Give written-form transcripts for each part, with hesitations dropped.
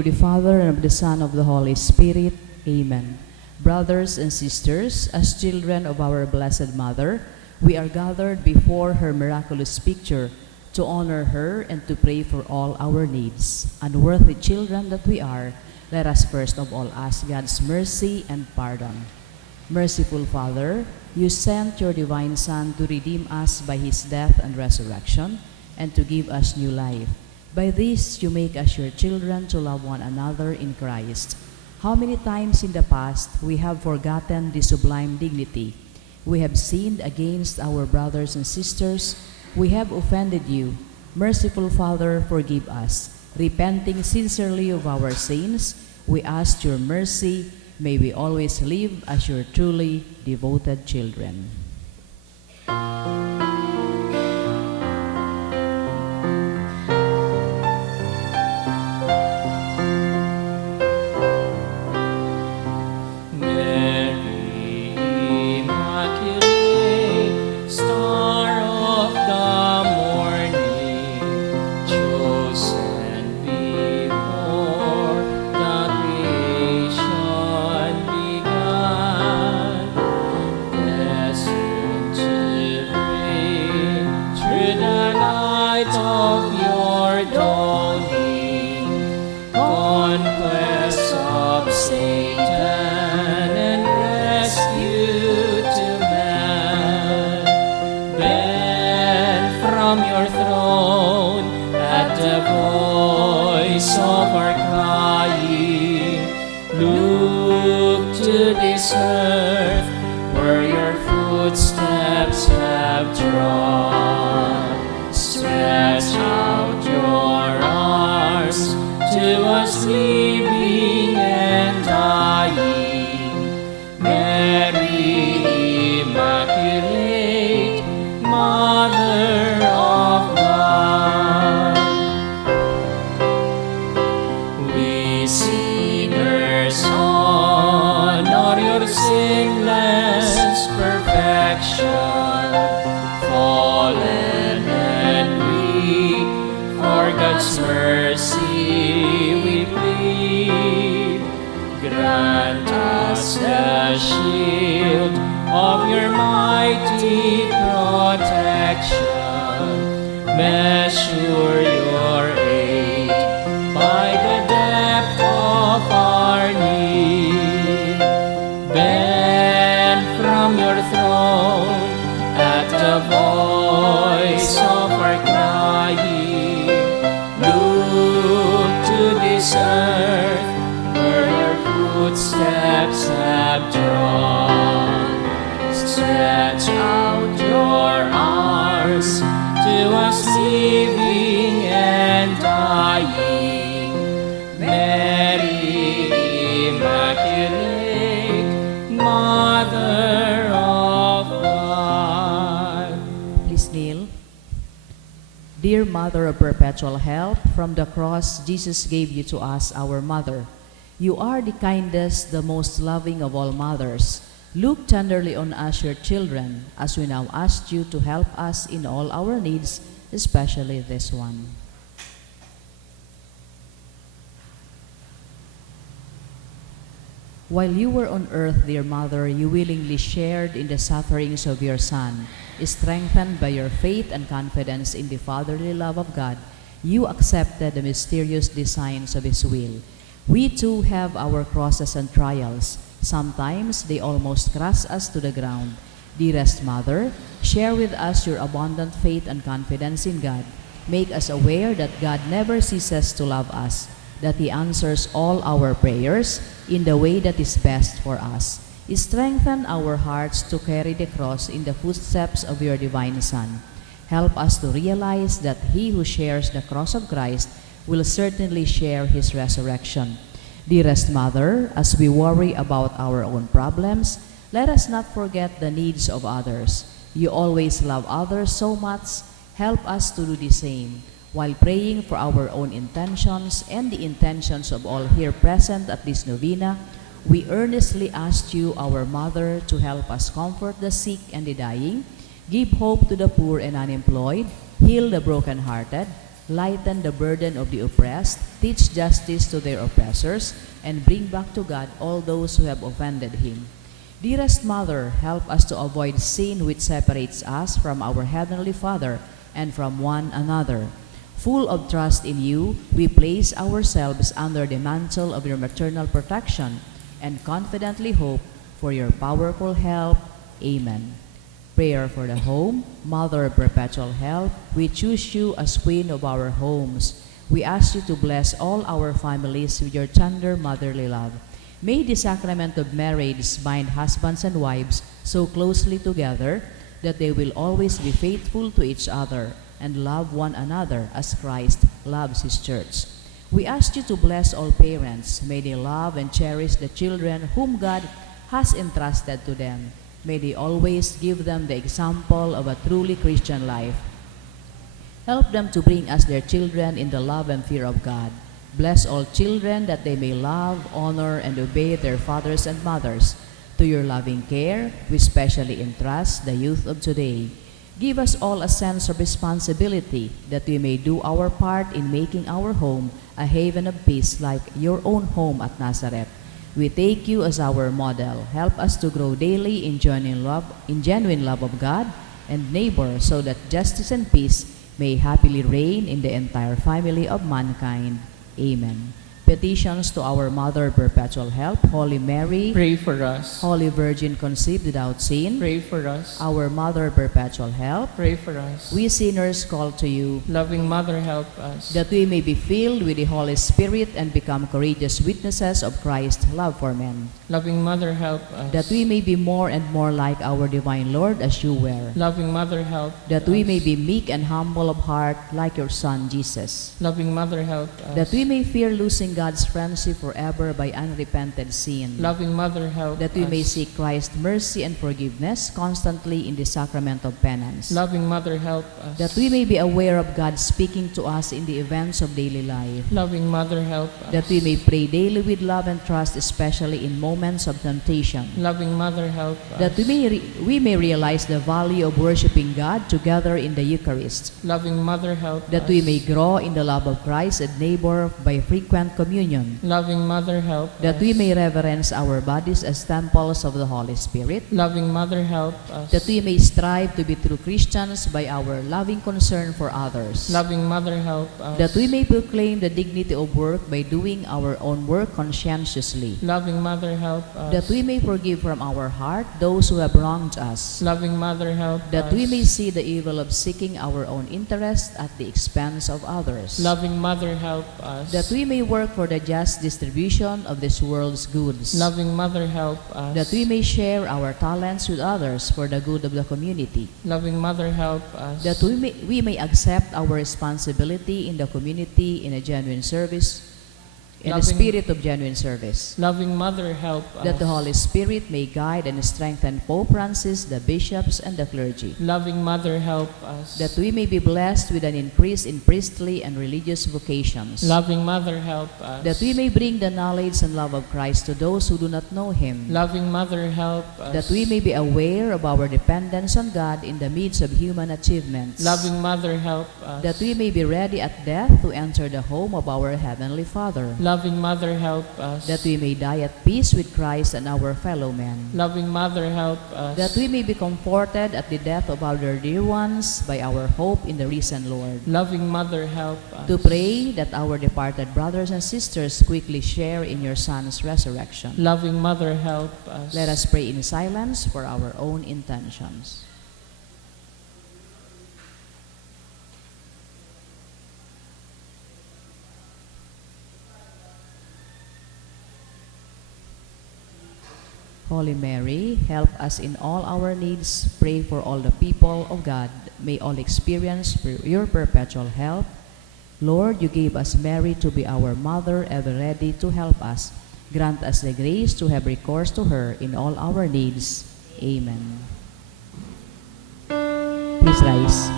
of the Father, and of the Son, and of the Holy Spirit. Amen. Brothers and sisters, as children of our Blessed Mother, we are gathered before her miraculous picture to honor her and to pray for all our needs. Unworthy children that we are, let us first of all ask God's mercy and pardon. Merciful Father, you sent your divine Son to redeem us by his death and resurrection and to give us new life. By this, you make us your children to love one another in Christ. How many times in the past we have forgotten this sublime dignity? We have sinned against our brothers and sisters. We have offended you. Merciful Father, forgive us. Repenting sincerely of our sins, we ask your mercy. May we always live as your truly devoted children. Dear Mother of Perpetual Help, from the cross Jesus gave you to us, our Mother. You are the kindest, the most loving of all mothers. Look tenderly on us, your children, as we now ask you to help us in all our needs, especially this one. While you were on earth, dear Mother, you willingly shared in the sufferings of your Son. Strengthened by your faith and confidence in the fatherly love of God, you accepted the mysterious designs of his will. We too have our crosses and trials. Sometimes they almost crush us to the ground. Dearest Mother, share with us your abundant faith and confidence in God. Make us aware that God never ceases to love us, that he answers all our prayers in the way that is best for us. Strengthen our hearts to carry the cross in the footsteps of your divine Son. Help us to realize that he who shares the cross of Christ will certainly share his resurrection. Dearest Mother, as we worry about our own problems, let us not forget the needs of others. You always love others so much. Help us to do the same, while praying for our own intentions and the intentions of all here present at this novena. We earnestly ask you, our Mother, to help us comfort the sick and the dying, give hope to the poor and unemployed, heal the brokenhearted, lighten the burden of the oppressed, teach justice to their oppressors, and bring back to God all those who have offended him. Dearest Mother, help us to avoid sin which separates us from our Heavenly Father and from one another. Full of trust in you, we place ourselves under the mantle of your maternal protection and confidently hope for your powerful help. Amen. Prayer for the home. Mother of perpetual help, we choose you as Queen of our homes. We ask you to bless all our families with your tender motherly love. May the sacrament of marriage bind husbands and wives so closely together that they will always be faithful to each other and love one another as Christ loves his church. We ask you to bless all parents. May they love and cherish the children whom God has entrusted to them. May they always give them the example of a truly Christian life. Help them to bring us their children in the love and fear of God. Bless all children that they may love, honor, and obey their fathers and mothers. To your loving care, we specially entrust the youth of today. Give us all a sense of responsibility that we may do our part in making our home a haven of peace like your own home at Nazareth. We take you as our model. Help us to grow daily in genuine love of God and neighbor, so that justice and peace may happily reign in the entire family of mankind. Amen. Petitions to our Mother of Perpetual Help, Holy Mary, Pray for us. Holy Virgin conceived without sin, Pray for us. our Mother of Perpetual Help, Pray for us. we sinners call to you, Loving Mother, help us. that we may be filled with the Holy Spirit and become courageous witnesses of Christ's love for men, Loving Mother, help us. that we may be more and more like our divine Lord as you were, Loving Mother, help that us. we may be meek and humble of heart like your Son Jesus, Loving Mother, help us. that we may fear losing God's friendship forever by unrepented sin, Loving Mother, help that we us. may seek Christ's mercy and forgiveness constantly in the sacrament of penance, Loving Mother, help us. that we may be aware of God speaking to us in the events of daily life, Loving Mother, help us. that we may pray daily with love and trust, especially in moments of temptation, Loving Mother, help us. that we may realize the value of worshiping God together in the Eucharist, Loving Mother, help that us. we may grow in the love of Christ and neighbor by frequent communion, Loving Mother, help that us. we may reverence our bodies as temples of the Holy Spirit, Loving Mother, help us. that we may strive to be true Christians by our loving concern for others, Loving Mother, help us. that we may proclaim the dignity of work by doing our own work conscientiously, Loving Mother, help us. that we may forgive from our heart those who have wronged us, Loving Mother, help that us. we may see the evil of seeking our own interest at the expense of others, Loving Mother, help us. that we may work for the just distribution of this world's goods, Loving Mother, help us. that we may share our talents with others for the good of the community, Loving Mother, help us. that we may accept our responsibility in the community in a genuine service, in a Loving- spirit of genuine service, Loving Mother, help us. that the Holy Spirit may guide and strengthen Pope Francis, the bishops, and the clergy, Loving Mother, help us. that we may be blessed with an increase in priestly and religious vocations, Loving Mother, help us. that we may bring the knowledge and love of Christ to those who do not know Him, Loving Mother, help us. that we may be aware of our dependence on God in the midst of human achievements, Loving Mother, help us. that we may be ready at death to enter the home of our Heavenly Father, Loving Mother, help us. that we may die at peace with Christ and our fellow men, Loving Mother, help us. that we may be comforted at the death of our dear ones by our hope in the risen Lord, Loving Mother, help us. to pray that our departed brothers and sisters quickly share in your Son's resurrection. Loving Mother, help us. Let us pray in silence for our own intentions. Holy Mary, help us in all our needs. Pray for all the people of God. May all experience your perpetual help. Lord, you gave us Mary to be our mother, ever ready to help us. Grant us the grace to have recourse to her in all our needs. Amen. Please rise.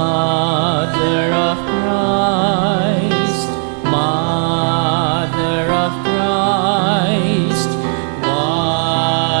Mother of Christ, Mother of Christ, why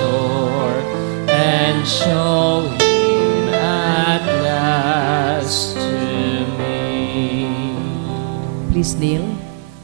shore and show him at last to me. Please kneel.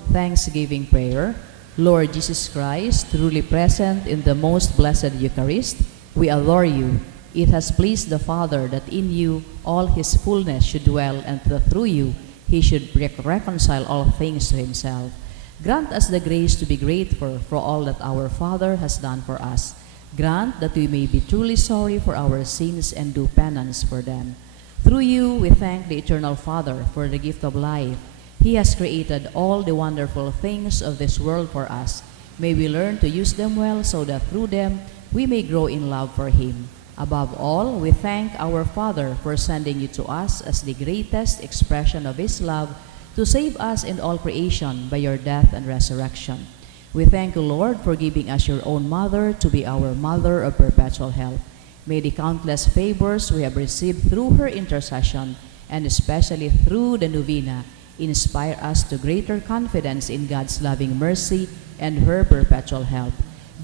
Thanksgiving prayer. Lord Jesus Christ, truly present in the most blessed Eucharist, we adore you. It has pleased the Father that in you all his fullness should dwell, and that through you he should reconcile all things to himself. Grant us the grace to be grateful for all that our Father has done for us. Grant that we may be truly sorry for our sins and do penance for them. Through you, we thank the Eternal Father for the gift of life. He has created all the wonderful things of this world for us. May we learn to use them well so that through them we may grow in love for Him. Above all, we thank our Father for sending you to us as the greatest expression of His love to save us in all creation by your death and resurrection. We thank you, Lord, for giving us your own mother to be our mother of perpetual help. May the countless favors we have received through her intercession, and especially through the novena, inspire us to greater confidence in God's loving mercy and her perpetual help.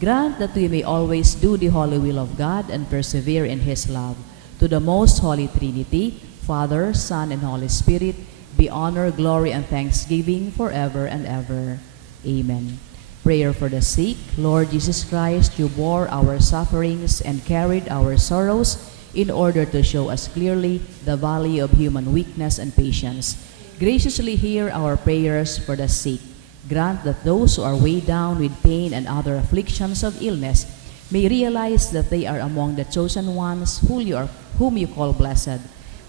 Grant that we may always do the holy will of God and persevere in His love. To the most holy Trinity, Father, Son, and Holy Spirit, be honor, glory, and thanksgiving forever and ever. Amen. Prayer for the sick. Lord Jesus Christ, you bore our sufferings and carried our sorrows in order to show us clearly the value of human weakness and patience. Graciously hear our prayers for the sick. Grant that those who are weighed down with pain and other afflictions of illness may realize that they are among the chosen ones whom you call blessed.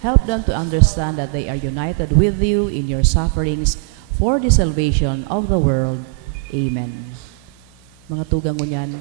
Help them to understand that they are united with you in your sufferings for the salvation of the world. Amen. Mga tugang ngunyan,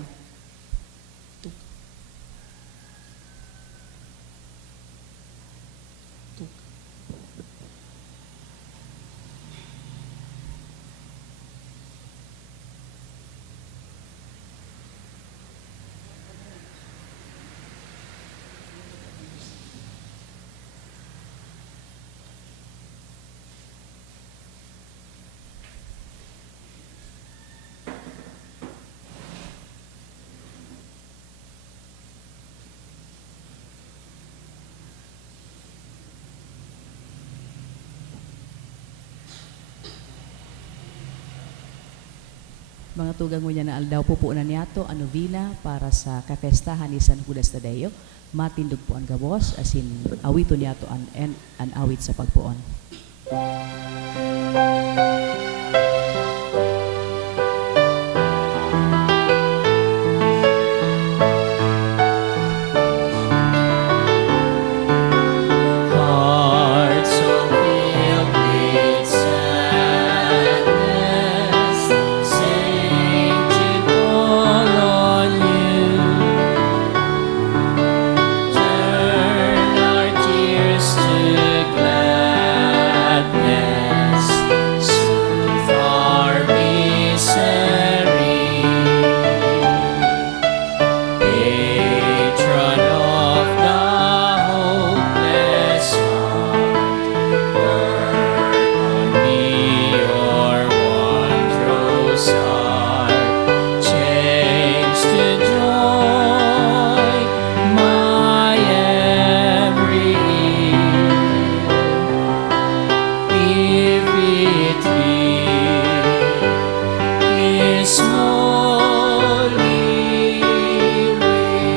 mga tugang ngunyan na aldaw po na niyato ang novena para sa kapestahan ni San Judas Tadeo. Matindog po ang gabos, asin awito niyato an awit sa pagpuon. Hearts so filled with sadness, sing to call on you. Turn our tears to gladness, soothe our misery. Patron of the hopeless heart, work on me your wondrous art, change to joy my every ill, if it be His holy will.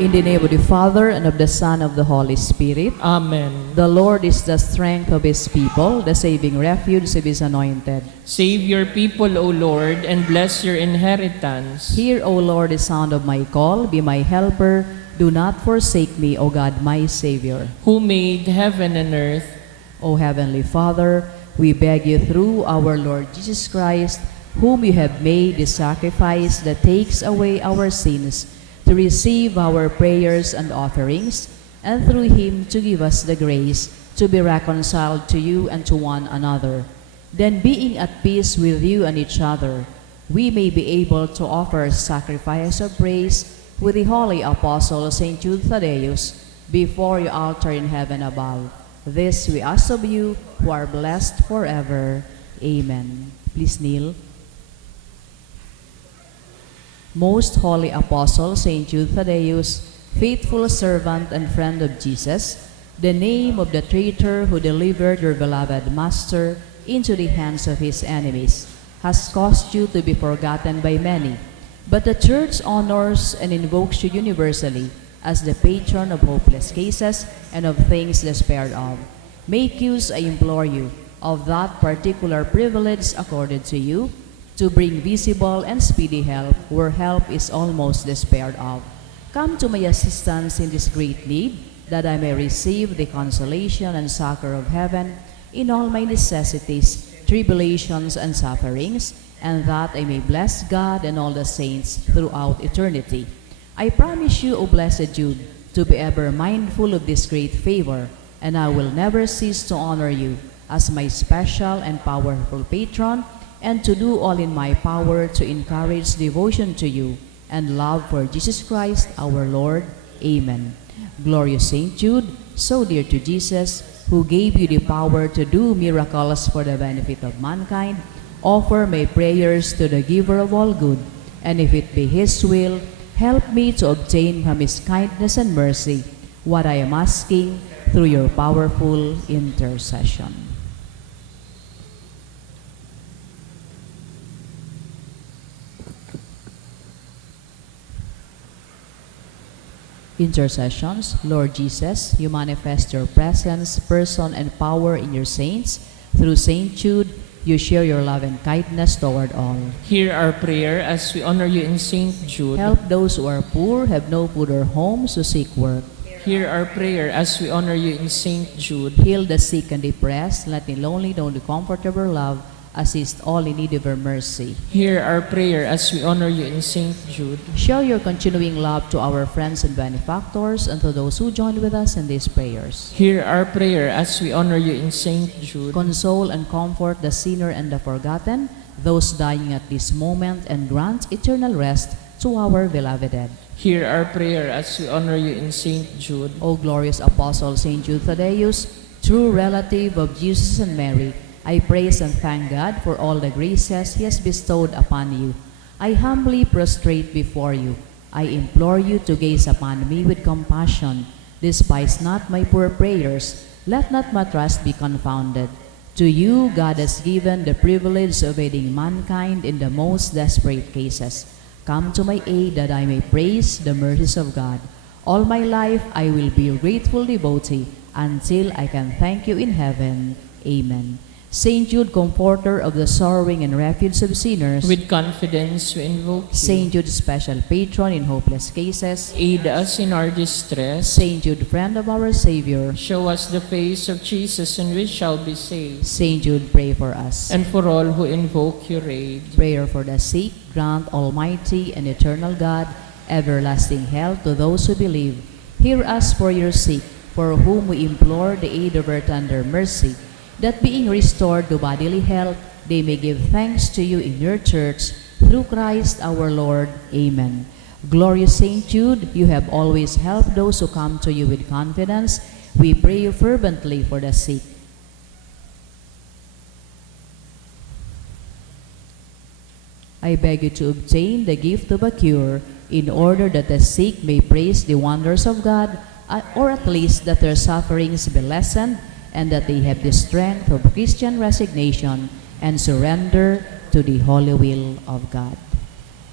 In the name of the Father, and of the Son, and of the Holy Spirit. Amen. The Lord is the strength of his people, the saving refuge of his anointed. Save your people, O Lord, and bless your inheritance. Hear, O Lord, the sound of my call. Be my helper. Do not forsake me, O God, my Savior. Who made heaven and earth. O Heavenly Father, we beg you through our Lord Jesus Christ, whom you have made the sacrifice that takes away our sins, to receive our prayers and offerings, and through him to give us the grace to be reconciled to you and to one another. Then, being at peace with you and each other, we may be able to offer sacrifice of praise with the holy apostle Saint Jude Thaddeus before your altar in heaven above. This we ask of you, who are blessed forever. Amen. Please kneel. Most holy apostle Saint Jude Thaddeus, faithful servant and friend of Jesus, the name of the traitor who delivered your beloved Master into the hands of his enemies, has caused you to be forgotten by many. But the Church honors and invokes you universally as the patron of hopeless cases and of things despaired of. Make use, I implore you, of that particular privilege accorded to you, to bring visible and speedy help where help is almost despaired of. Come to my assistance in this great need, that I may receive the consolation and succor of heaven in all my necessities, tribulations, and sufferings, and that I may bless God and all the saints throughout eternity. I promise you, O blessed Jude, to be ever mindful of this great favor, and I will never cease to honor you as my special and powerful patron, and to do all in my power to encourage devotion to you and love for Jesus Christ our Lord. Amen. Glorious Saint Jude, so dear to Jesus, who gave you the power to do miracles for the benefit of mankind, offer my prayers to the giver of all good, and if it be his will, help me to obtain from his kindness and mercy what I am asking through your powerful intercession. Intercessions. Lord Jesus, you manifest your presence, person, and power in your saints. Through Saint Jude, you share your love and kindness toward all. Hear our prayer as we honor you in Saint Jude. Help those who are poor, have no food or homes, who seek work. Hear our prayer as we honor you in Saint Jude. Heal the sick and depressed, let the lonely know the comfort of your love. Assist all in need of your mercy. Hear our prayer as we honor you in Saint Jude. Show your continuing love to our friends and benefactors and to those who join with us in these prayers. Hear our prayer as we honor you in Saint Jude. Console and comfort the sinner and the forgotten, those dying at this moment, and grant eternal rest to our beloved dead. Hear our prayer as we honor you in Saint Jude. O glorious Apostle Saint Jude Thaddeus, true relative of Jesus and Mary, I praise and thank God for all the graces He has bestowed upon you. I humbly prostrate before you. I implore you to gaze upon me with compassion. Despise not my poor prayers. Let not my trust be confounded. To you, God has given the privilege of aiding mankind in the most desperate cases. Come to my aid that I may praise the mercies of God. All my life I will be your grateful devotee until I can thank you in heaven. Amen. Saint Jude, comforter of the sorrowing and refuge of sinners, With confidence we invoke you. Saint Jude, special patron in hopeless cases, Aid us in our distress. Saint Jude, friend of our Savior, Show us the face of Jesus, and we shall be saved. Saint Jude, pray for us. And for all who invoke your aid. Prayer for the sick, grant Almighty and eternal God everlasting health to those who believe. Hear us for your sick, for whom we implore the aid of your tender mercy, that being restored to bodily health, they may give thanks to you in your church, through Christ our Lord. Amen. Glorious Saint Jude, you have always helped those who come to you with confidence. We pray you fervently for the sick. I beg you to obtain the gift of a cure, in order that the sick may praise the wonders of God, or at least that their sufferings be lessened, and that they have the strength of Christian resignation and surrender to the holy will of God.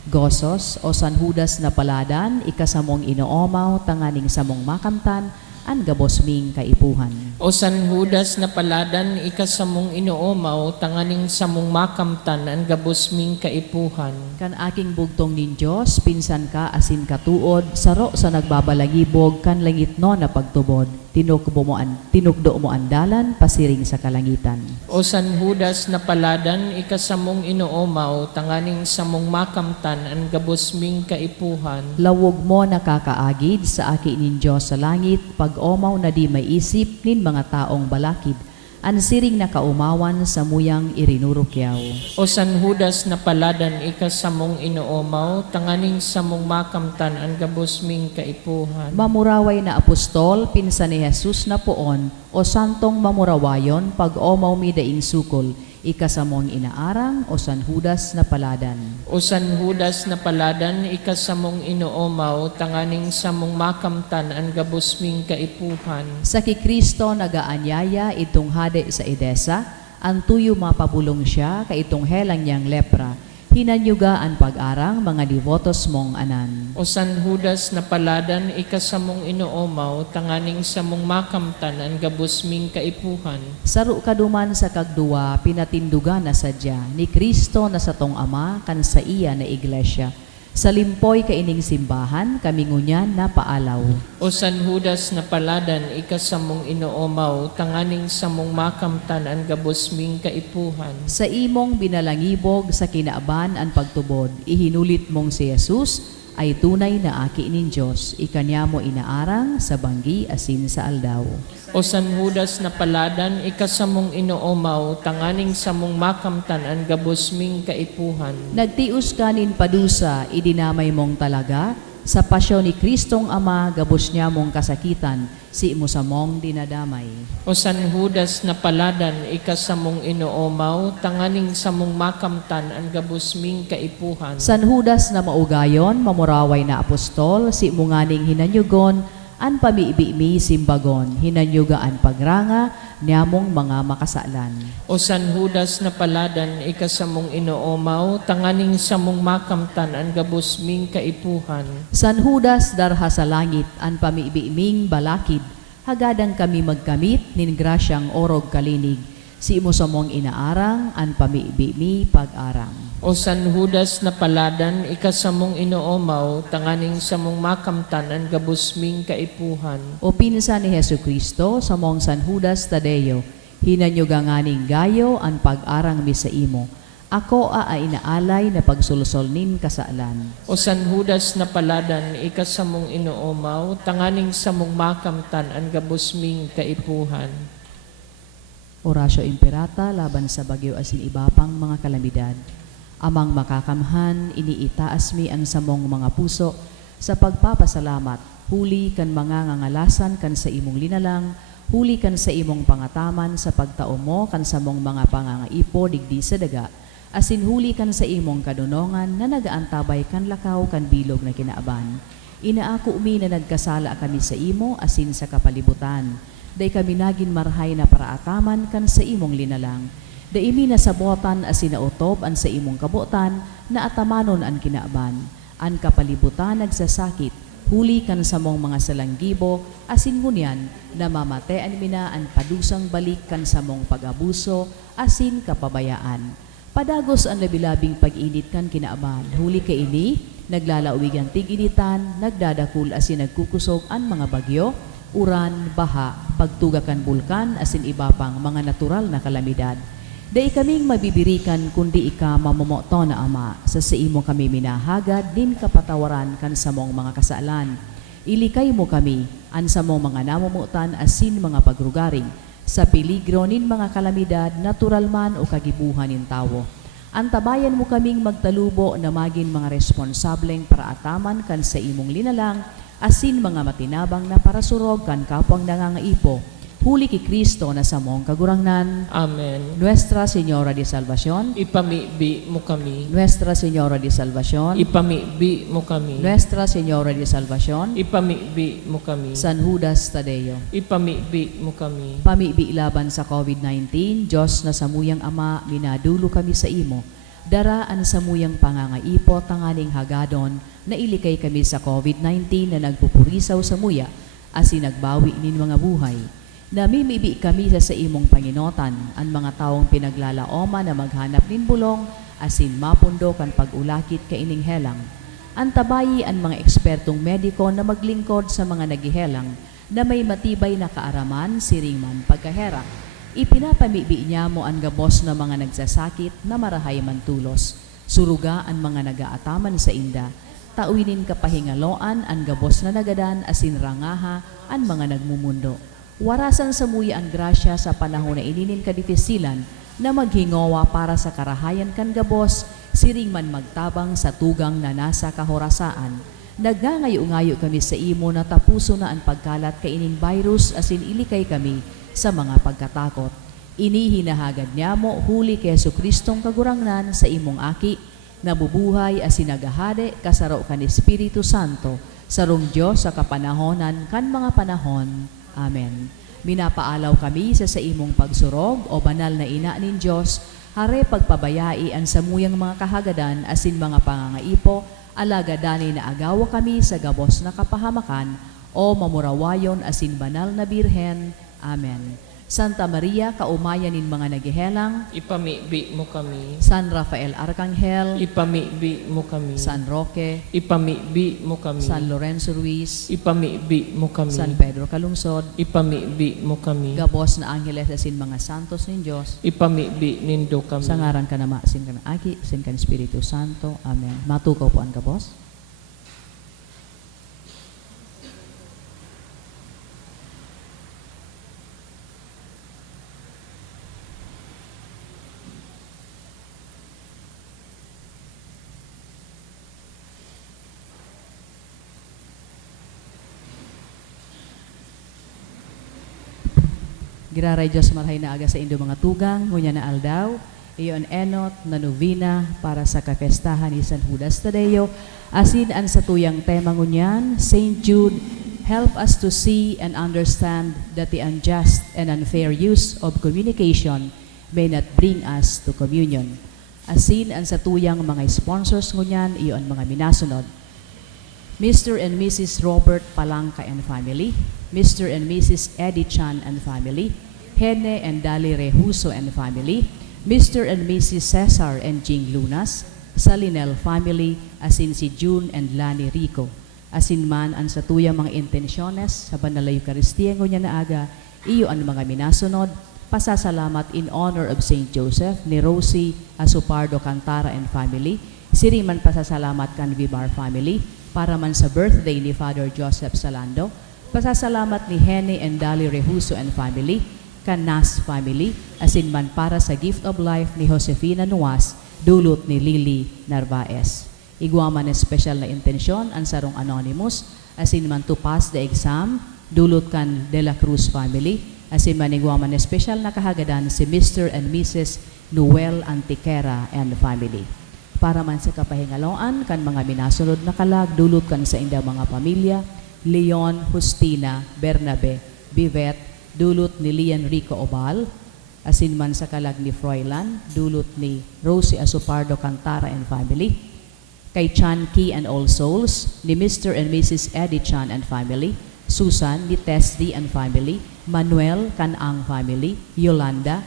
Gosos o San Judas na paladan, ikasamong inoomaw, tanganing samong makamtan, an gabosming kaipuhan. O San Judas na paladan, ikasamong inoomaw, tanganing samong makamtan, ang gabosming kaipuhan. Kan aking bugtong nin Diyos, pinsan ka asin katuod, saro sa nagbabalagibog, kan langit no na pagtubod, tinukdo mo andalan, pasiring sa kalangitan. O San Judas na paladan, ikasamong inoomaw, tanganing samong makamtan, ang gabosming kaipuhan. Lawog mo nakakaagid sa aki nin Diyos sa langit, pag-omaw na di may isip nin mga taong balakid, ansiring na kaumawan sa muyang irinurukyaw. O San Judas na paladan, ikasamong inoomaw, tanganing samong makamtan, ang gabosming kaipuhan. Mamuraway na apostol, pinsan ni Jesus na poon, o santong mamurawayon, pag-omaw mi daing sukol, ikasamong inaarang, o San Judas na paladan. O San Judas na paladan, ikasamong inoomaw, tanganing samong makamtan, ang gabosming kaipuhan. Sa kikristo nagaanyaya itong hade sa Edesa, ang tuyo mapabulong siya ka itong helang niyang lepra, hinanyuga ang pag-arang mga devotos mong anan. O San Judas na paladan, ikasamong inoomaw, tanganing samong makamtan, ang gabosming kaipuhan. Saro kaduman sa kagduwa, pinatindugan na sadya, ni Kristo na sa tong Ama, kan sa iya na iglesia. Sa limpoy kaining simbahan, kami ngunyan na paalaw. O San Judas na paladan, ikasamong inoomaw, tanganing samong makamtan, ang gabosming kaipuhan. Sa imong binalangibog sa kinaaban ang pagtubod, ihinulit mong si Jesus ay tunay na aki nin Diyos, ikanya mo inaarang sa banggi asin sa aldaw. O San Judas na paladan, ikasamong inoomaw, tanganing samong makamtan, ang gabosming kaipuhan. Nagtius kanin padusa, idinamay mong talaga, sa pasyon ni Kristong Ama, gabos niya mong kasakitan, si mo sa mong dinadamay. O San Judas na paladan, ikasamong inoomaw, tanganing samong makamtan, ang gabosming kaipuhan. San Judas na maugayon, mamuraway na apostol, si munganing hinanyugon, an pamiibi-mi simbagon, hinanyugaan pagranga, niyamong mga makasalan. O San Judas na paladan, ikasamong inoomaw, tanganing samong makamtan, ang gabosming kaipuhan. San Judas darha sa langit, an pamiibi-ming balakid, hagadang kami magkamit, nin grasyang orog kalinig, si imo sa mong inaarang, an pamiibi-mi pag-arang. O San Judas na paladan, ikasamong inoomaw, tanganing samong makamtan, ang gabosming kaipuhan. O pinsan ni Hesu Kristo sa mong San Judas Tadeo, hinanyuganganing gayo ang pag-arang mi sa imo. Ako inaalay na pagsulsol nin kasaalan. O San Judas na paladan, ikasamong inoomaw, tanganing samong makamtan, ang gabosming kaipuhan. Orasyo Imperata laban sa bagyo asin ibapang mga kalamidad. Amang makakamhan, iniitaas mi ang samong mga puso sa pagpapasalamat, huli kan mga ngangalasan kan sa imong linalang, huli kan sa imong pangataman sa pagtao mo kan sa mong mga pangangaipo digdi sa daga, asin huli kan sa imong kadunongan na nagaantabay kan lakaw kan bilog na kinaaban. Inaako mi na nagkasala kami sa imo asin sa kapalibutan, day kami nagin marhay na paraataman kan sa imong linalang. Daimi na sabotan as sinautob an sa imong kabutan na atamanon an kinaaban. An kapalibutan nagsasakit, huli kan sa mong mga salanggibo, asin ngunyan na mamatean mina an padusang balik kan sa mong pag-abuso, asin kapabayaan. Padagos ang labilabing pag-init kan kinaaban, huli ka ini, naglalawig ang tig-initan, nagdadakul asin nagkukusog an mga bagyo, uran, baha, pagtugakan bulkan, asin iba pang mga natural na kalamidad. Dai kaming mabibirikan kundi ika mamomoto na Ama, sa imo kami minahagad din kapatawaran kan sa mong mga kasalan. Ilikay mo kami, an sa mong mga namumutan asin mga pagrugaring, sa peligro nin mga kalamidad, natural man o kagibuhan nin tawo. Antabayan mo kaming magtalubo na magin mga responsableng para ataman kan sa imong linalang, asin mga matinabang na parasurog kan kapwang nangangaipo, huli ki Kristo na sa mong kagurangnan. Amen. Nuestra Señora de Salvación, Ipamibi mo kami. Nuestra Señora de Salvación, Ipamibi mo kami. Nuestra Señora de Salvación, Ipamibi mo kami. San Judas Tadeo. Ipamibi mo kami. Pamibi laban sa COVID-19, Diyos na samuyang Ama, minadulo kami sa imo. daraan sa muyang pangangaipo tanganing hagadon na ilikay kami sa COVID-19 na nagpupurisaw sa muya, asin nagbawi nin mga buhay. Namimibi kami sa imong panginotan, ang mga taong pinaglalaoma na maghanap nin bulong, asin mapundo kan pag-ulakit kaining helang. Antabayi ang mga ekspertong mediko na maglingkod sa mga nagihelang na may matibay na kaaraman siring man pagkaherak. Ipinapamibi niya mo ang gabos na mga nagsasakit na marahay man tulos. Suruga ang mga nagaataman sa inda. Tauinin kapahingaloan ang gabos na nagadan asin rangaha ang mga nagmumundo. Warasan sa muya ang grasya sa panahon na ininin kadifisilan na maghingowa para sa karahayan kan gabos, siring man magtabang sa tugang na nasa kahorasaan. Nagngangayo-ngayo kami sa imo na tapuso na ang pagkalat kaining virus asin ilikay kami sa mga pagkatakot. Inihinahagad niya mo huli kay Jesucristong kagurangnan sa imong aki, nabubuhay asin nagahade kasaro kan Espiritu Santo, sarong Diyos sa kapanahonan kan mga panahon. Amen. Minapaalaw kami sa imong pagsurog o banal na ina nin Diyos, hare pagpabayai ang samuyang mga kahagadan asin mga pangangaipo, alagadani na agawa kami sa gabos na kapahamakan o mamurawayon asin banal na birhen. Amen. Santa Maria, kaumayan nin mga nagihelang, Ipamibi mo kami. San Rafael Arcangel, Ipamibi mo kami. San Roque, Ipamibi mo kami. San Lorenzo Ruiz, Ipamibi mo kami. San Pedro Calungsod, Ipamibi mo kami. gabos na angeles asin mga santos nin Diyos, Ipamibi nindo kami. sa ngaran ka na sin ka na Aki, sin ka ng Espiritu Santo. Amen. Matukaw po ang gabos. Giraray Diyos marhay na aga sa indo mga tugang, ngunya na aldaw, iyon enot na novena para sa kapestahan ni San Judas Tadeo, asin an sa tuyang tema ngunyan, Saint Jude, help us to see and understand that the unjust and unfair use of communication may not bring us to communion. Asin an sa tuyang mga sponsors ngunyan, iyon mga minasunod. Mr. and Mrs. Robert Palangka and family, Mr. and Mrs. Eddie Chan and family, Hene and Dali Rehuso and family, Mr. and Mrs. Cesar and Jing Lunas, Salinel family, asin si June and Lani Rico. Asin man ang sa tuyang mga intensyones sa Banal na Eucharistia ngunya na aga, iyo ang mga minasunod, pasasalamat in honor of Saint Joseph ni Rosie Asupardo Cantara and family, siri man pasasalamat kan Vibar family, para man sa birthday ni Father Joseph Salando, pasasalamat ni Hene and Dali Rehuso and family, kan Nas family, asin man para sa gift of life ni Josefina Nuas, dulot ni Lily Narvaez. Igwaman na special na intensyon ang sarong anonymous, asin man to pass the exam, dulot kan De La Cruz family, asin man igwaman na special na kahagadan si Mr. and Mrs. Noel Antiquera and family. Para man sa kapahingaloan kan mga minasunod na kalag, dulot kan sa inda mga pamilya, Leon, Justina, Bernabe, Bivet, dulot ni Lian Rico Obal, asin man sa kalag ni Froilan, dulot ni Rosie Asupardo Cantara and family, kay Chan Ki and All Souls, ni Mr. and Mrs. Eddie Chan and family, Susan, ni Tesdi and family, Manuel, Kanang family, Yolanda,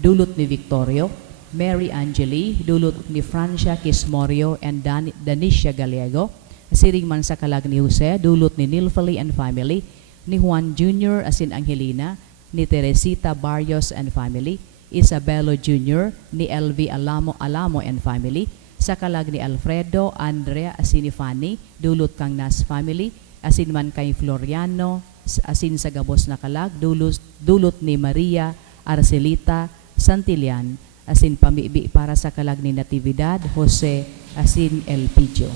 dulot ni Victorio, Mary Angeli, dulot ni Francia Kismorio and Danicia Gallego, siring man sa kalag ni Jose, dulot ni Nilfali and family, ni Juan Jr. asin Angelina, ni Teresita Barrios and family, Isabelo Jr., ni LV Alamo and family, sa kalag ni Alfredo, Andrea asin ni Fanny, dulot kang Nas family, asin man kay Floriano, asin sa gabos na kalag, dulot ni Maria Arcelita Santillan, asin pamibi para sa kalag ni Natividad, Jose, asin Elpidio.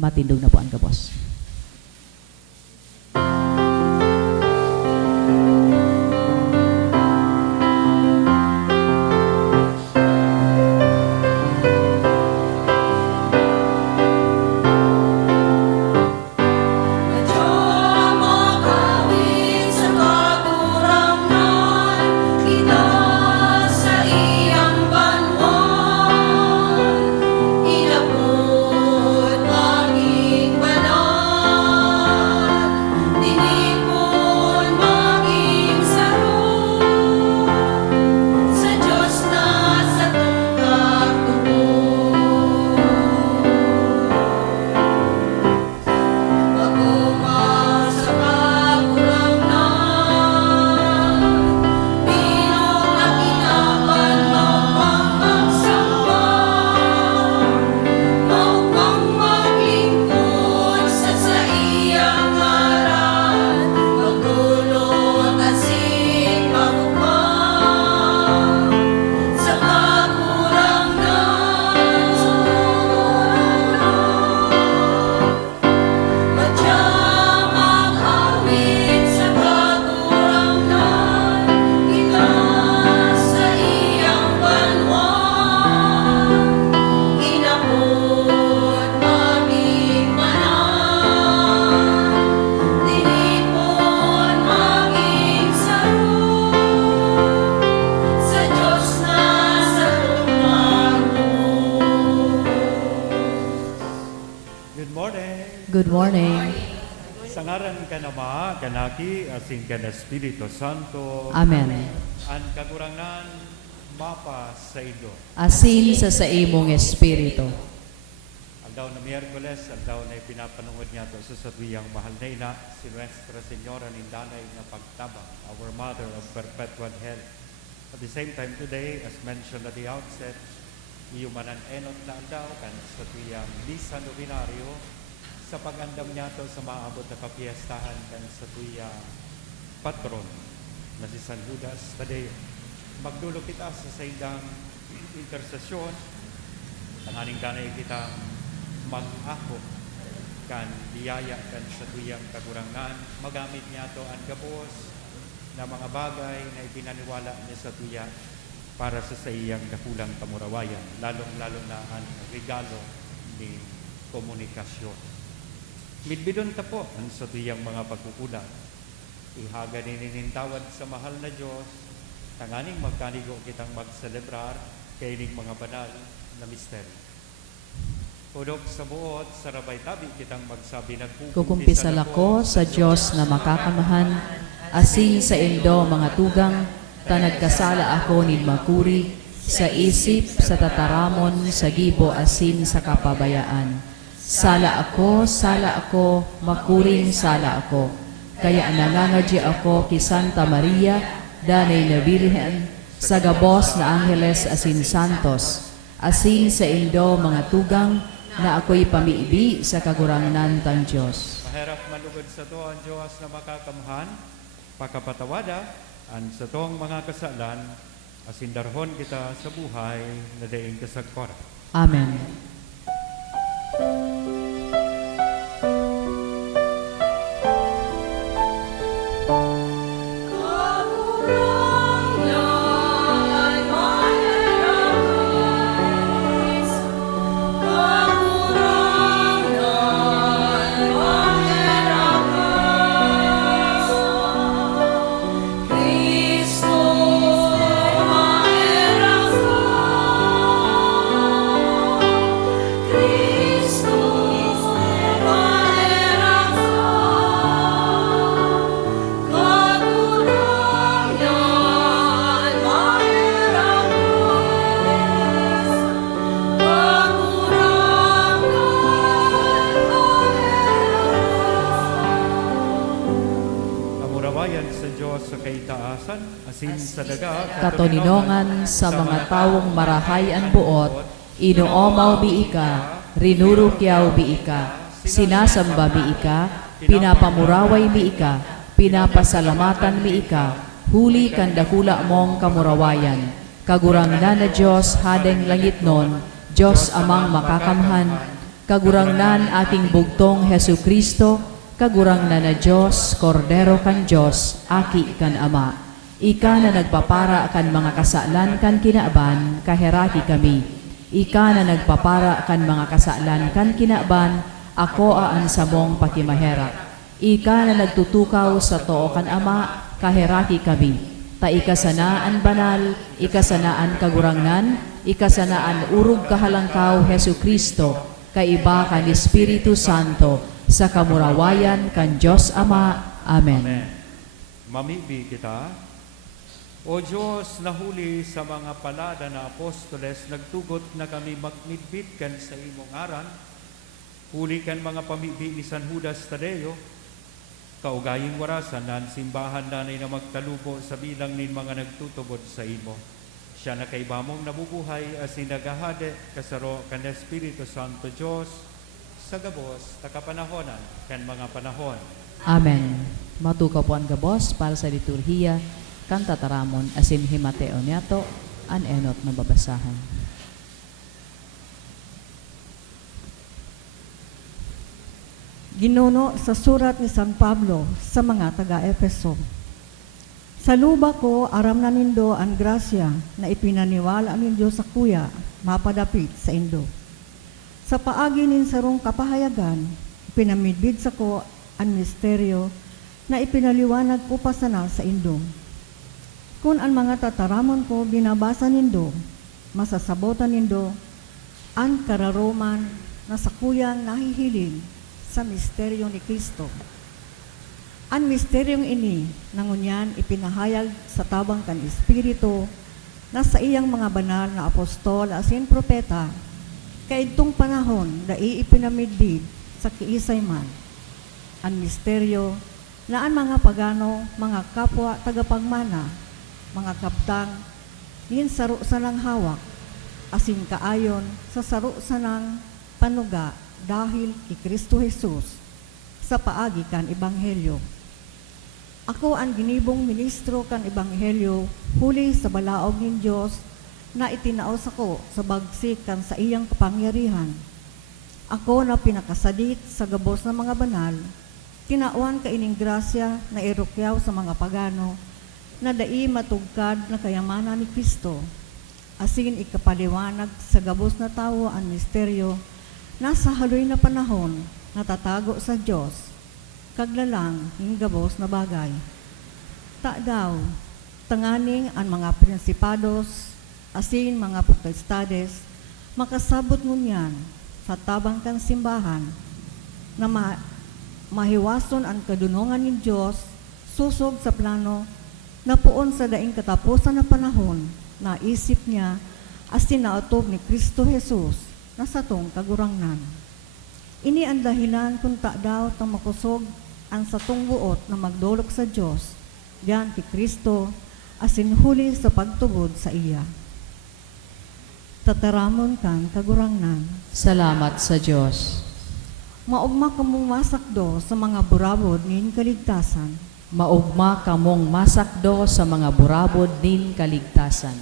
Matindog na po ang gabos. Kita sa iyang Good morning. Good morning. Sa ngaran ka na Ama, kanaki, asin ka na Espiritu Santo. Amen. Ang kagurangnan, mapa sa iyo. Asin sa imong espiritu. Ang daw na Miyerkules, ang daw na ipinapanungod niya to sa satwiyang mahal na ina, si Nuestra Señora Nindanay na pagtabang, our Mother of Perpetual Health. At the same time today, as mentioned at the outset, iyumanan enot na ang daw kan satwiyang Misa Novenario, sa pag-andam niya to sa maabot na kapiyastahan kan satwiyang patron na si San Judas Tadeo. Magdulo kita sa saydang intersesyon, tanganing kanay kitang mag-ako kan biyaya kan sa tuyang kagurangan, magamit niya to ang gabos na mga bagay na ipinaniwala niya sa tuya para sa iyang dakulang kamurawayan, lalong-lalo na ang regalo ni komunikasyon. Midbidon ta po ang sa tuyang mga pagkukulat. Ihaga ninintawad sa mahal na Diyos, tanganing magkanigo kitang magselebrar kaining mga banal na misteryo. Udok sa buot, sa rabay tabi kitang magsabi Kukumpisal ako sa Diyos na makakamahan, asin sa indo mga tugang, tanagkasala ako nin makuri, sa isip, sa tataramon, sa gibo asin sa kapabayaan. Sala ako, makuring sala ako. Kaya nangangadya ako ki Santa Maria, danay na Birhen, sa gabos na Angeles asin Santos, asin sa indo mga tugang, na ako'y pamiibi sa kagurangnan tang Diyos. Maherap manugod sa to ang Diyos na makakamahan, pakapatawada, ang sa tong mga kasalan, asindarhon kita sa buhay na daing kasagkora. Amen. Kamurawayan sa Diyos sa kaitaasan, asin sa daga, Katoninongan sa mga tawong marahay ang buot, inuomaw biika, rinurukyaw biika, sinasamba biika, pinapamuraway biika, pinapasalamatan biika, huli kan dakula mong kamurawayan. Kagurangnan na Diyos hadeng langit non, Diyos amang makakamhan, kagurangnan ating bugtong Hesu Kristo, kagurangnan na Diyos, Kordero kan Diyos, aki kan Ama. Ika na nagpapara kan mga kasalan kan kinaaban, kaheraki kami. Ika na nagpapara kan mga kasalan kan kinaaban, ako aan sa mong pakimaherak. Ika na nagtutukaw sa too kan Ama, kaheraki kami. Ta ikasanaan banal, ikasanaan kagurangnan, ikasanaan urug kahalangkaw Hesu Kristo, kaiba kan Espiritu Santo, sa kamurawayan kan Diyos Ama. Amen. Amen. Mamibi kita. O Diyos, nahuli sa mga palada na apostoles, nagtugot na kami magmidbit kan sa imong aran. Huli kan mga pamibi ni San Judas Tadeo, kaugaying warasan na simbahan nanay na magtalubo sa bilang nin mga nagtutubod sa imo. Siya na kay bamong nabubuhay as inagahade kasaro kan Espiritu Santo Diyos, sa gabos, takapanahonan, kan mga panahon. Amen. Matukaw po ang gabos para sa liturhiya, kantataramon, asin himateo niyato, an enot na babasahan. Ginuno sa surat ni San Pablo sa mga taga-Efeso. Sa luba ko, aram na nindo ang grasya na ipinaniwala nin Diyos sa kuya, mapadapit sa indo. Sa paagi nin sarong kapahayagan, ipinamidbid sa ko ang misteryo na ipinaliwanag ko pa sana sa indo. Kung ang mga tataramon ko binabasa nindo, masasabotan nindo, ang kararoman na sakuyang nahihiling sa misteryo ni Kristo. Ang misteryong ini nangunyan ipinahayag sa tabang kan Espiritu na sa iyang mga banal na apostol asin propeta kaidtong panahon da iipinamidbid sa kiisay man. Ang misteryo na ang mga pagano, mga kapwa tagapagmana, mga kaptang, nin saro sa ng hawak, asin kaayon sa saro sa ng panuga dahil kay Kristo Jesus sa paagi kan Ebanghelyo. Ako ang ginibong ministro kan Ebanghelyo huli sa balaog nin Diyos na itinaos ako sa bagsik kan sa iyang kapangyarihan. Ako na pinakasadit sa gabos ng mga banal, tinauan ka ining grasya na irukyaw sa mga pagano na dai matugkad na kayamanan ni Kristo. Asin ikapaliwanag sa gabos na tao ang misteryo na sa haloy na panahon natatago sa Diyos kaglalang ng gabos na bagay. Ta daw, tanganing ang mga prinsipados, asin mga potestades, makasabot ngunyan sa tabang kan simbahan na mahiwason ang kadunungan ng Diyos susog sa plano na puon sa daing katapusan na panahon na isip niya asin naotob ni Kristo Jesus na sa tong kagurangnan. Ini ang dahilan kung ta daw tang makusog ang satong buot na magdulok sa Diyos, diyan kay Kristo, asin huli sa pagtubod sa iya. Tataramon kang kagurangnan. Salamat sa Diyos. Maugma kamong masakdo sa mga burabod nin kaligtasan. Maugma kamong masakdo sa mga burabod nin kaligtasan.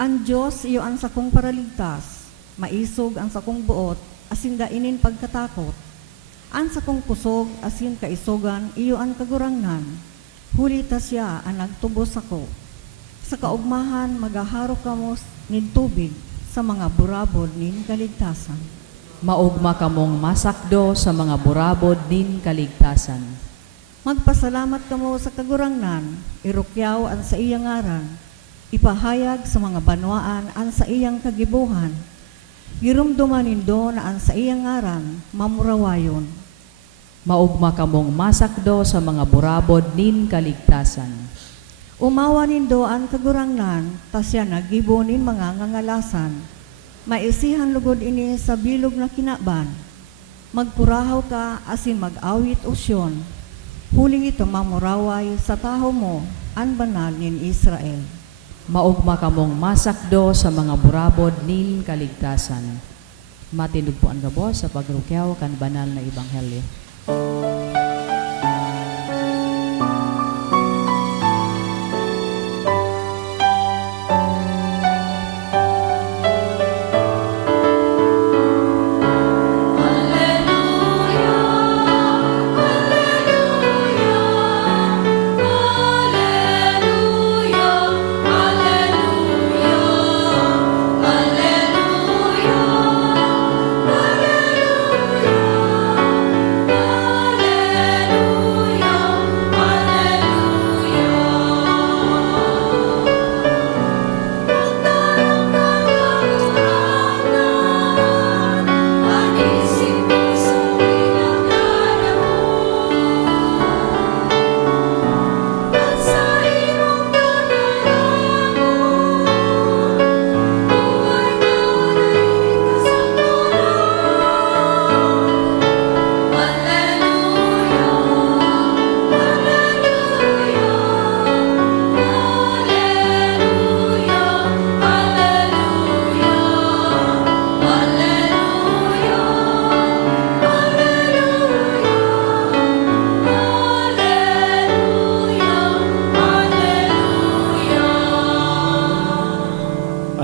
Ang Diyos iyo ang sakong paraligtas, maisog ang sakong buot, asin dainin pagkatakot. Ang sakong kusog, asin kaisogan, iyo ang kagurangnan. Huli ta siya ang nagtubos ako. Sa kaugmahan, magaharo kamo nin tubig sa mga burabod nin kaligtasan. Maugma kamong masakdo sa mga burabod nin kaligtasan. Magpasalamat kamo sa kagurangnan, irukyaw ang sa iyang ngaran, ipahayag sa mga banwaan ang sa iyang kagibuhan, girumduman nindo na ang sa iyang ngaran, mamurawayon. Maugma kamong masakdo sa mga burabod nin kaligtasan. Umawa nindo ang kagurangnan, tasya nagibo nin mga ngangalasan, maisihan lugod ini sa bilog na kinaban, magpurahaw ka asin mag-awit usyon, huli ito mamuraway sa taho mo, ang banal nin Israel. Maugma kamong masakdo sa mga burabod nin kaligtasan. Matindig po ang gabos sa pagrukyaw kan banal na Ebanghelyo.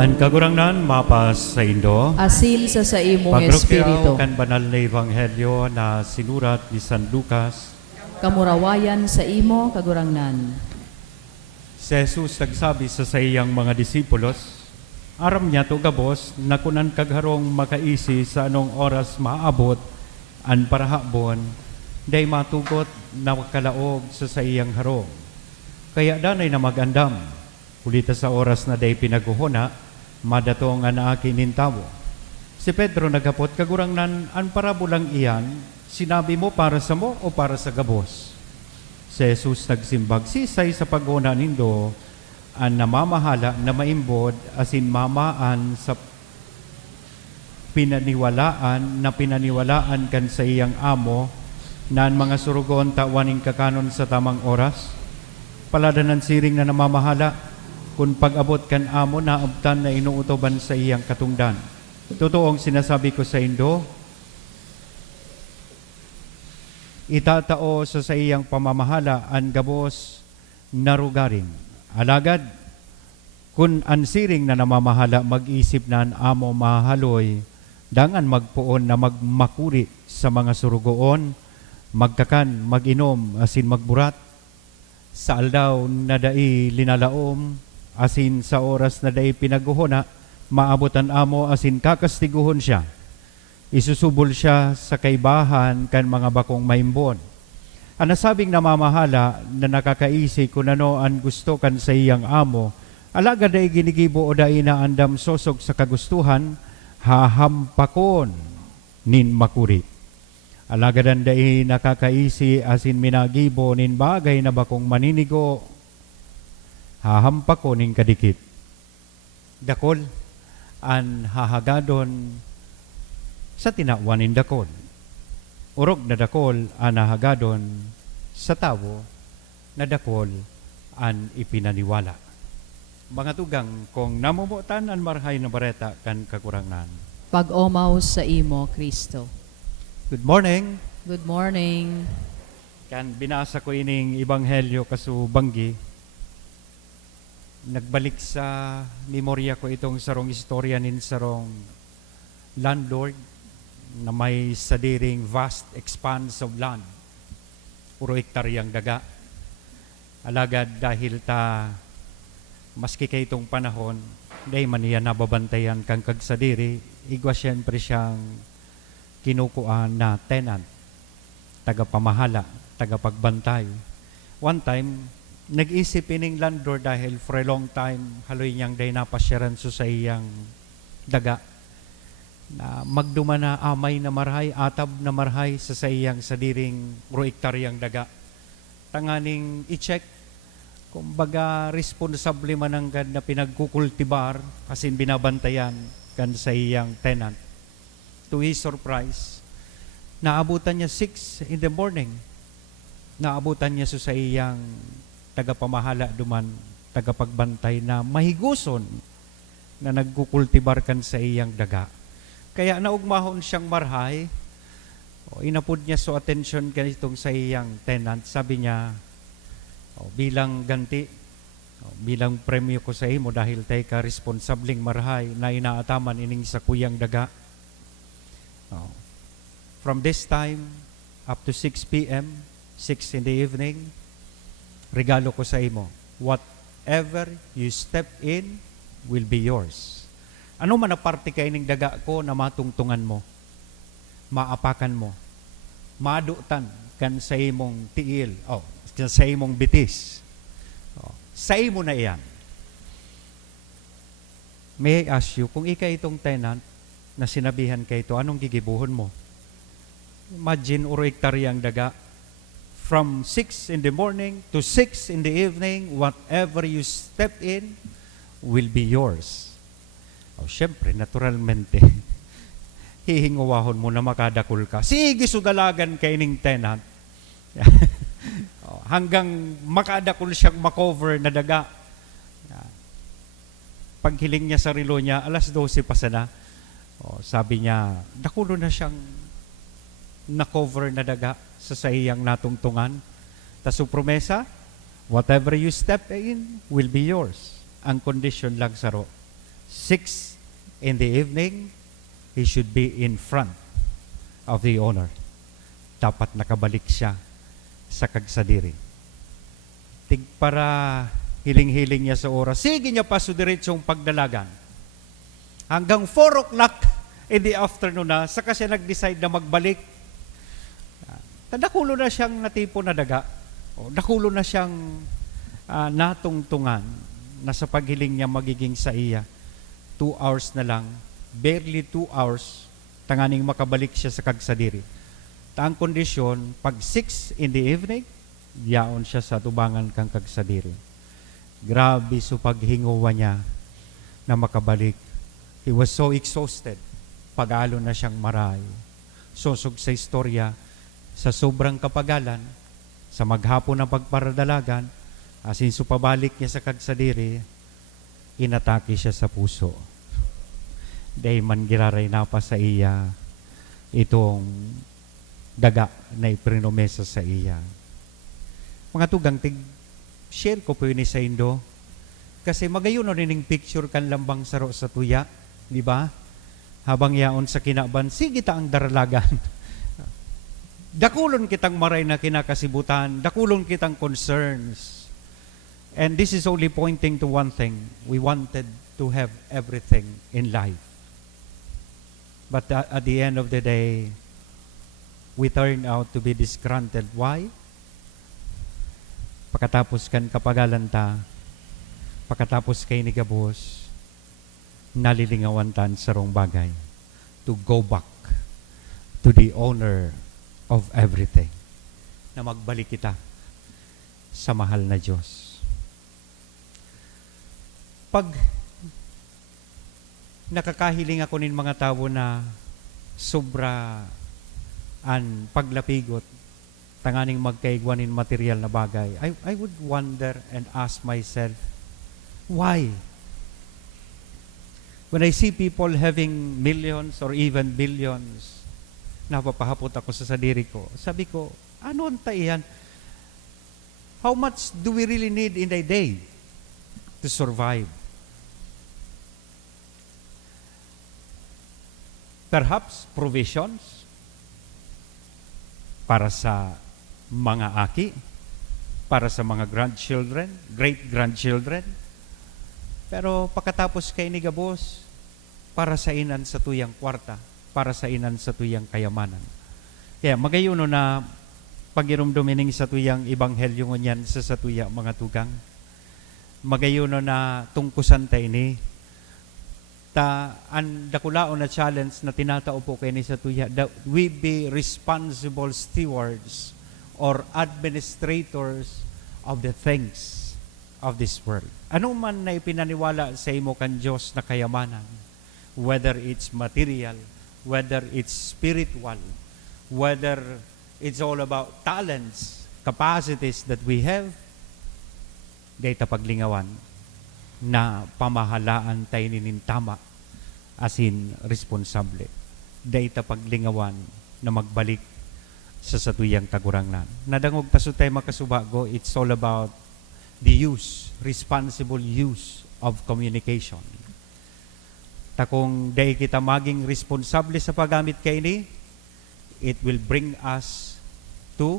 Ang kagurangnan mapas sa Indo. Asil sa imong espiritu. Pagrukyaw kan banal na Ebanghelyo na sinurat ni San Lucas. Kamurawayan sa imo kagurangnan. Si Jesus nagsabi sa iyang mga disipulos, aram niya to gabos na kunan kagharong makaisi sa anong oras maabot an parahabon, day matugot na makalaog sa iyang harong. Kaya danay na magandam, kulita sa oras na day pinaguhuna, madatong ang akin nintawo. Si Pedro nagapot, kagurangnan, an parabulang iyan, sinabi mo para sa mo o para sa gabos? Si Jesus nagsimbag, sisay sa paguna nindo, an namamahala na maimbod, asin mamaan sa pinaniwalaan kan sa iyang amo, na ang mga surugon tawaning kakanon sa tamang oras. Paladanan siring na namamahala, kung pag-abot kan amo na abtan na inuutoban sa iyang katungdan. Totoong sinasabi ko sa indo, itatao sa iyang pamamahala ang gabos na rugaring. Alagad, kung ansiring na namamahala mag-isip na ang amo mahaloy, dangan magpuon na magmakuri sa mga surugoon, magkakan, mag-inom, asin magburat, sa aldaw na dai linalaom, asin sa oras na dai pinaguhona, maabutan amo asin kakastiguhon siya. Isusubol siya sa kaibahan kan mga bakong maimbon. Ang nasabing namamahala na nakakaisi kung ano ang gusto kan sa iyang amo, alaga day ginigibo o day na andam sosog sa kagustuhan, hahampakon nin makuri. Alagadan day nakakaisi asin minagibo nin bagay na bakong maninigo, hahampakon nin kadikit. Dakol, an hahagadon sa tinawanin dakol. Urog na dakol an hahagadon sa tawo na dakol an ipinaniwala. Mga tugang, kung namumutan an marhay na bareta kan kakurangan. Pag-omaw sa imo, Kristo. Good morning. Good morning. Kan binasa ko ining ebanghelyo kasu Banggi. Nagbalik sa memorya ko itong sarong istorya nin sarong landlord na may sadiring vast expanse of land. Puro hektaryang daga. Alagad dahil ta maski kay itong panahon, dahil man niya nababantayan kang kagsadiri, igwa siyempre siyang kinukuan na tenant, tagapamahala, tagapagbantay. One time, nag-isip ining landlord dahil for a long time haloy niyang day napasyaran so sa iyang daga na magduma na amay na marhay, atab na marhay sa iyang sadiring hektaryang daga. Tanganing i-check kung baga responsable man ang na pinagkukultibar kasin binabantayan kan sa iyang tenant. To his surprise, naabutan niya 6 in the morning. Naabutan niya so sa iyang tagapamahala duman, tagapagbantay na mahiguson na nagkukultibar kan sa iyang daga. Kaya naugmahon siyang marhay, inapod niya so attention kanitong sa iyang tenant. Sabi niya, bilang ganti, bilang premyo ko sa imo dahil tayo ka responsabling marhay na inaataman ining sa kuyang daga. From this time up to 6 p.m., 6 in the evening, regalo ko sa imo. Whatever you step in will be yours. Ano man na parte kay ning daga ko na matungtungan mo, maapakan mo, madutan kan sa imong tiil, sa imong bitis. Sa imo na iyan. May I ask you, kung ikay itong tenant na sinabihan kay ito, anong gigibuhon mo? Imagine, uro hektaryang daga, from 6 in the morning to 6 in the evening, whatever you step in will be yours. Siyempre, naturalmente, hihingawahon mo na makadakul ka. Sige, sudalagan kay ning tenant. Hanggang makadakul siyang makover na daga. Paghiling niya sa relo niya, 12:00 pa sana. Sabi niya, dakulo na siyang na-cover na daga sa iyang natungtungan. Taso promesa, whatever you step in will be yours. Ang condition lang saro, 6 in the evening, he should be in front of the owner. Dapat nakabalik siya sa kagsadiri. Tig para hiling-hiling niya sa oras, sige niya pa sa diretsong pagdalagan. Hanggang 4 o'clock in the afternoon na, saka siya nag-decide na magbalik. Dakulo na siyang natipo na daga. Dakulo na siyang natungtungan na sa paghiling niya magiging sa iya. 2 hours na lang, barely 2 hours, tanganing makabalik siya sa kagsadiri. Ang kondisyon, pag 6 in the evening, yaon siya sa tubangan kang kagsadiri. Grabe so paghinguwa niya na makabalik. He was so exhausted. Pagalo na siyang maray. Susog sa istorya, sa sobrang kapagalan, sa maghapon na pagparadalagan, asin so pabalik niya sa kagsadiri, inatake siya sa puso. Dahil man giraray na pa sa iya itong daga na iprinomesa sa iya. Mga tugang, share ko po yun sa Indo. Kasi magayon na rin picture kan lambang saro sa tuya. Di ba? Habang yaon sa kinaban, sige ta ang daralagan. Dakulon kitang maray na kinakasibutan. Dakulon kitang concerns. And this is only pointing to one thing. We wanted to have everything in life. But at the end of the day, we turned out to be disgruntled. Why? Pagkatapos kan kapagalan ta, pagkatapos kay ni gabos, nalilingawan tan sa rong bagay to go back to the owner of everything, na magbalik kita sa mahal na Diyos. Pag nakakahiling ako nin mga tao na sobra an paglapigot, tanganing magkaigwanin material na bagay, I would wonder and ask myself, why? When I see people having millions or even billions, napapahapot ako sa sadiri ko. Sabi ko, ano ang taiyan? How much do we really need in a day to survive? Perhaps provisions para sa mga aki, para sa mga grandchildren, great-grandchildren. Pero pagkatapos kay ni gabos, para sa inan sa tuyang kwarta, para sa inan sa tuyang kayamanan. Kaya magayuno na pagirumdumining sa tuyang ibanghelyo ngunyan sa tuya mga tugang. Magayuno na tungkusan tayo ni ang dakulaon na challenge na tinatao po kayo ni sa tuya, that we be responsible stewards or administrators of the things of this world. Ano man na ipinaniwala sa imo kan Diyos na kayamanan, whether it's material, whether it's spiritual, whether it's all about talents, capacities that we have, dahil paglingawan na pamahalaan tayo ninintama asin responsable. Dahil paglingawan na magbalik sa satuyang kagurangnan. Nadangog taso tayo makasubago, it's all about the use, responsible use of communication. Kung dahil kita maging responsable sa paggamit kay ni, it will bring us to,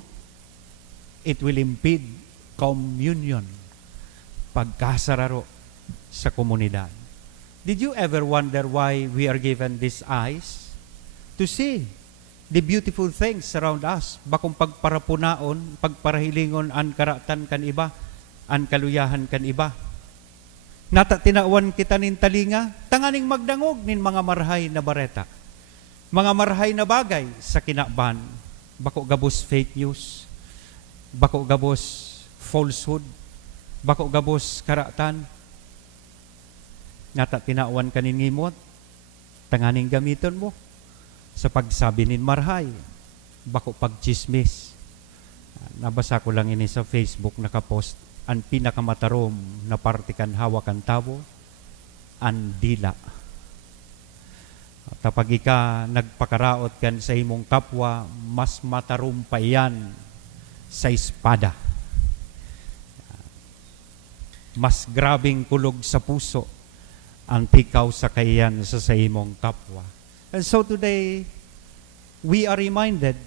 it will impede communion, pagkasararo sa komunidad. Did you ever wonder why we are given these eyes? To see the beautiful things around us. Bakong pagparapunaon, pagparahilingon an karatan kan iba, an kaluyahan kan iba. Nata tinawan kita nin talinga, tanganing magdangog nin mga marhay na bareta. Mga marhay na bagay sa kinaban. Bako gabos fake news, bako gabos falsehood, bako gabos karatan. Nata tinawan kanin ngimot, tanganing gamiton mo sa pagsabi nin marhay, bako pagchismis. Nabasa ko lang ini sa Facebook, nakapost, ang pinakamatarom na partikan hawakan tao, ang dila. Kapag ika nagpakaraot kan sa imong kapwa, mas matarom pa iyan sa espada. Mas grabing kulog sa puso ang tikaw sa kayan sa imong kapwa. And so today, we are reminded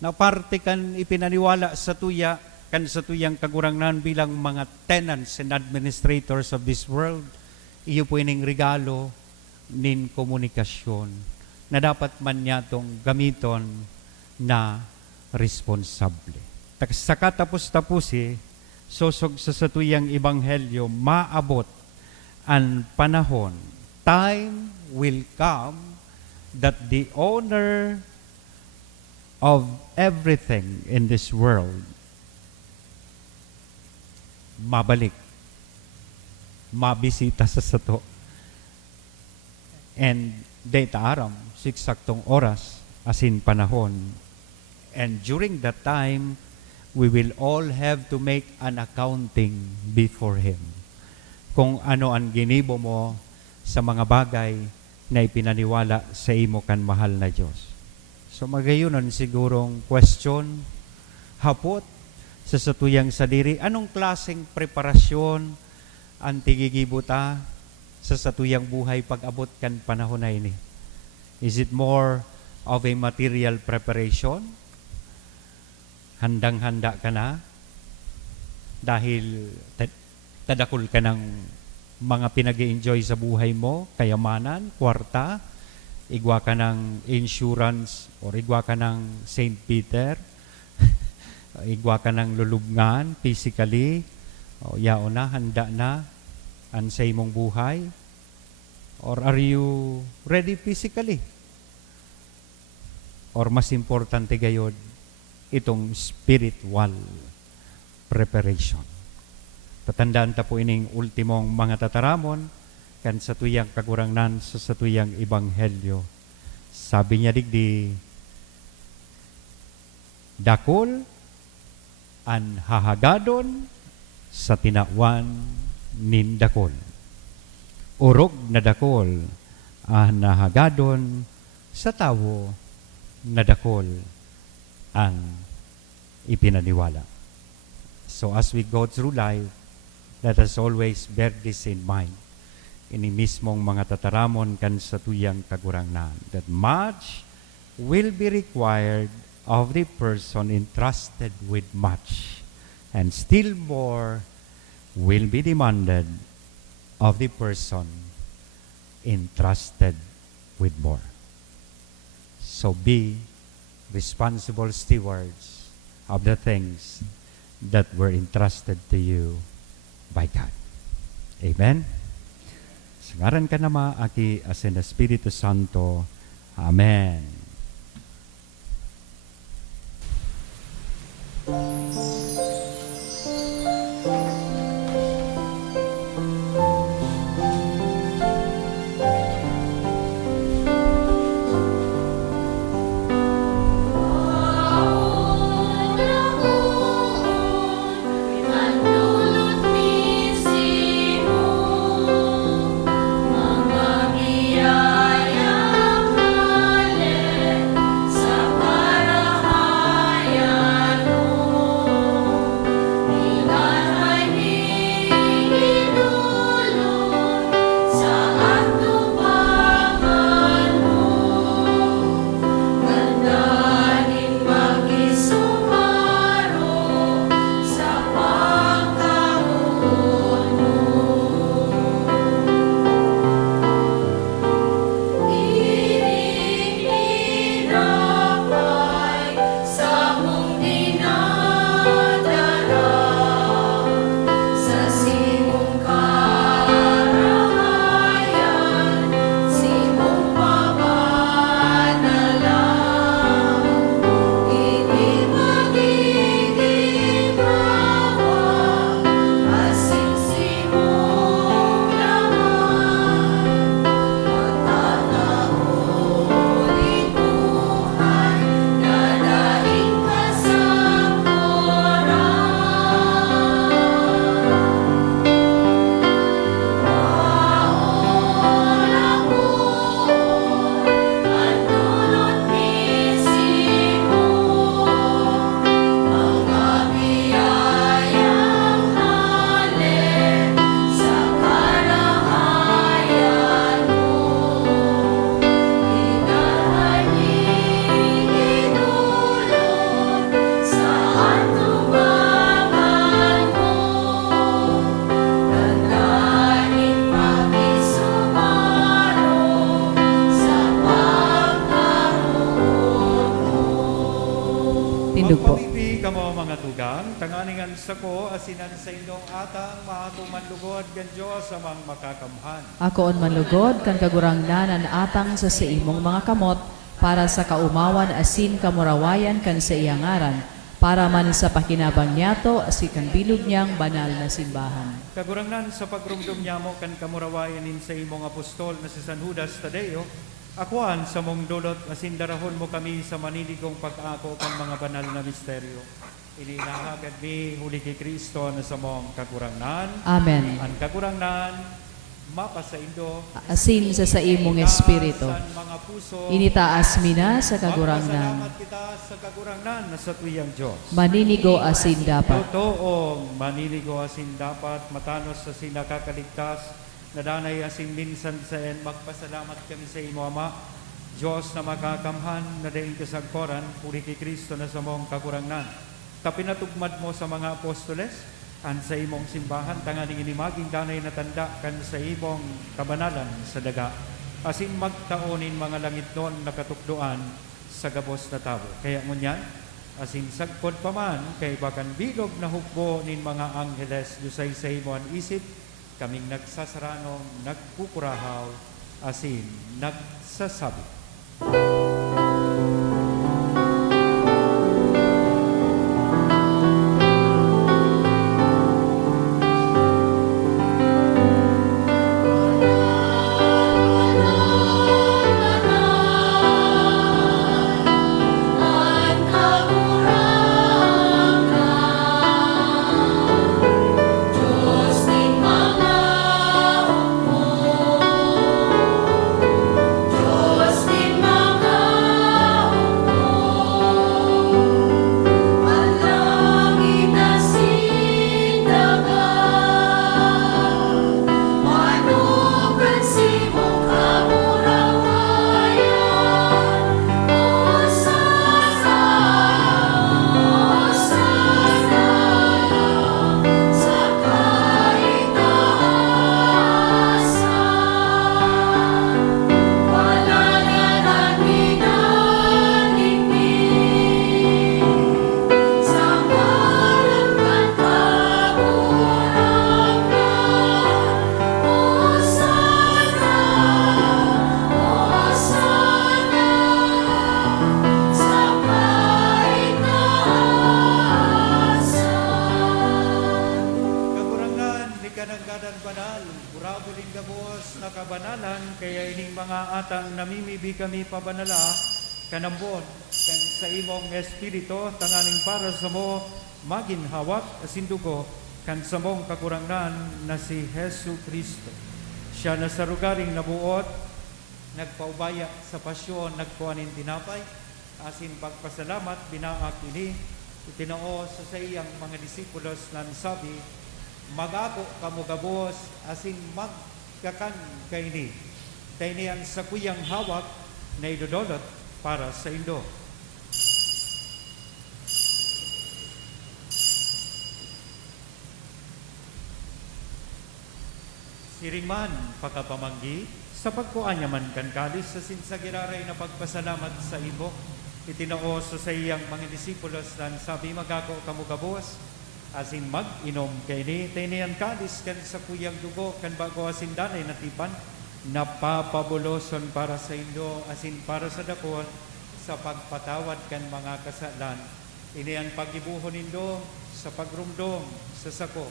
na parte kan ipinaniwala sa tuya, kan sa tuyang kagurangnan bilang mga tenants and administrators of this world, iyo po ining regalo nin komunikasyon na dapat man niya itong gamiton na responsable. Sa katapos-tapusi, sosog sa tuyang ibanghelyo, maabot ang panahon time will come that the owner of everything in this world mabalik, mabisita sa sato. And data aram, siksaktong oras, asin panahon. And during that time, we will all have to make an accounting before Him. Kung ano ang ginibo mo sa mga bagay na ipinaniwala sa imo kan mahal na Diyos. So magayunan sigurong question, hapot sa satuyang sadiri, anong klaseng preparasyon ang tigigibuta sa satuyang buhay pag-abot kan panahon na ini? Is it more of a material preparation? Handang-handa ka na dahil tadakol ka ng mga pinag-i-enjoy sa buhay mo, kayamanan, kwarta, igwa ka ng insurance or igwa ka ng St. Peter, igwa ka ng lulubngan physically, o yao na, handa na ang sa imong buhay, or are you ready physically? Or mas importante gayod, itong spiritual preparation. Tatandaan ta po ining ultimong mga tataramon kan sa tuyang kagurangnan sa tuyang ebanghelyo. Sabi niya digdi, dakol an hahagadon sa tinawan nin dakol. Urog na dakol an hahagadon sa tawo na dakol ang ipinaniwala. So as we go through life, let us always bear this in mind. Ini mismong mga tataramon kan sa tuyang kagurangnan, that much will be required of the person entrusted with much, and still more will be demanded of the person entrusted with more. So be responsible stewards of the things that were entrusted to you by God. Amen? Sa ngaran ka nama, aki asin Espiritu Santo. Amen. Mga biyayang Tindog po. Magpabibi ka mo mga tugang, tanganingan sa ko, asinan sa indong atang, mahatuman lugod, gan Diyos amang makakamhan. Ako on manlugod, kan kagurangnan atang sa imong mga kamot, para sa kaumawan asin kamurawayan kan sa iyangaran, para man sa pakinabang niyato, asikan bilog niyang banal na simbahan. Kagurangnan sa pagrumdum niya mo kan kamurawayanin sa imong apostol na si San Judas Tadeo, akuan sa mong dulot asindarahon mo kami sa maniligong pag-ako kan mga banal na misteryo. Ininahagad mi huli kay Kristo na sa mong kagurangnan. Amen. Ang kagurangnan, mapa sa indo, Asin sa imong espiritu. Sa mga puso, Initaas mi na sa kagurangnan. magpasalamat kita sa kagurangnan na sa tuyang Diyos. Maninigo asin dapat. Totoong maninigo asin dapat, matanos sa sinakakaligtas, nadanay asin minsan sa en, magpasalamat kami sa imo Ama, Diyos na makakamhan, na daing kasagkoran, puri kay Kristo na sa mong kagurangnan. Tapinatugmad mo sa mga apostoles, an sa imong simbahan, tanganing inimaging danay na tanda kan sa imong kabanalan sa daga. Asin magtaonin mga langit noon nakatukdoan sa gabos na tabo. Kaya ngunyan, asin sagpod pa man, kay bakan bilog na hukbo nin mga angheles, dusay sa imo an isip, kaming nagsasaranong, nagkukurahaw, asin nagsasabi. Kabanalan, kaya ining mga atang namimibi kami pabanala, kanambon, kan sa imong espiritu, tanganing para sa mo, maginhawak, asindugo, kan sa mong kakurangnan na si Jesu Kristo. Siya na sa rugaring nabuot, nagpaubaya sa pasyon, nagkuhanin tinapay, asin pagpasalamat, binaak ini, itinoo sa iyang mga disipulos na sabi, magako kamugabos, asin magkakan kaini. Kaini ang sakuyang hawak na idodolot para sa indo. Siringman pakapamanggi, sa pagkuanya man kan kalis sa sinsagiraray na pagpasalamat sa ibo, itinoo sa iyang mga disipulos na sabi magako kamugabos, asin mag-inom kaini, taynian kalis kan sa kuyang dugo, kan bago asin danay natipan, napapabuloson para sa indo, asin para sa dakon, sa pagpatawad kan mga kasalan. Ini ang pag-ibuhon indo sa pagrumdom sa sako.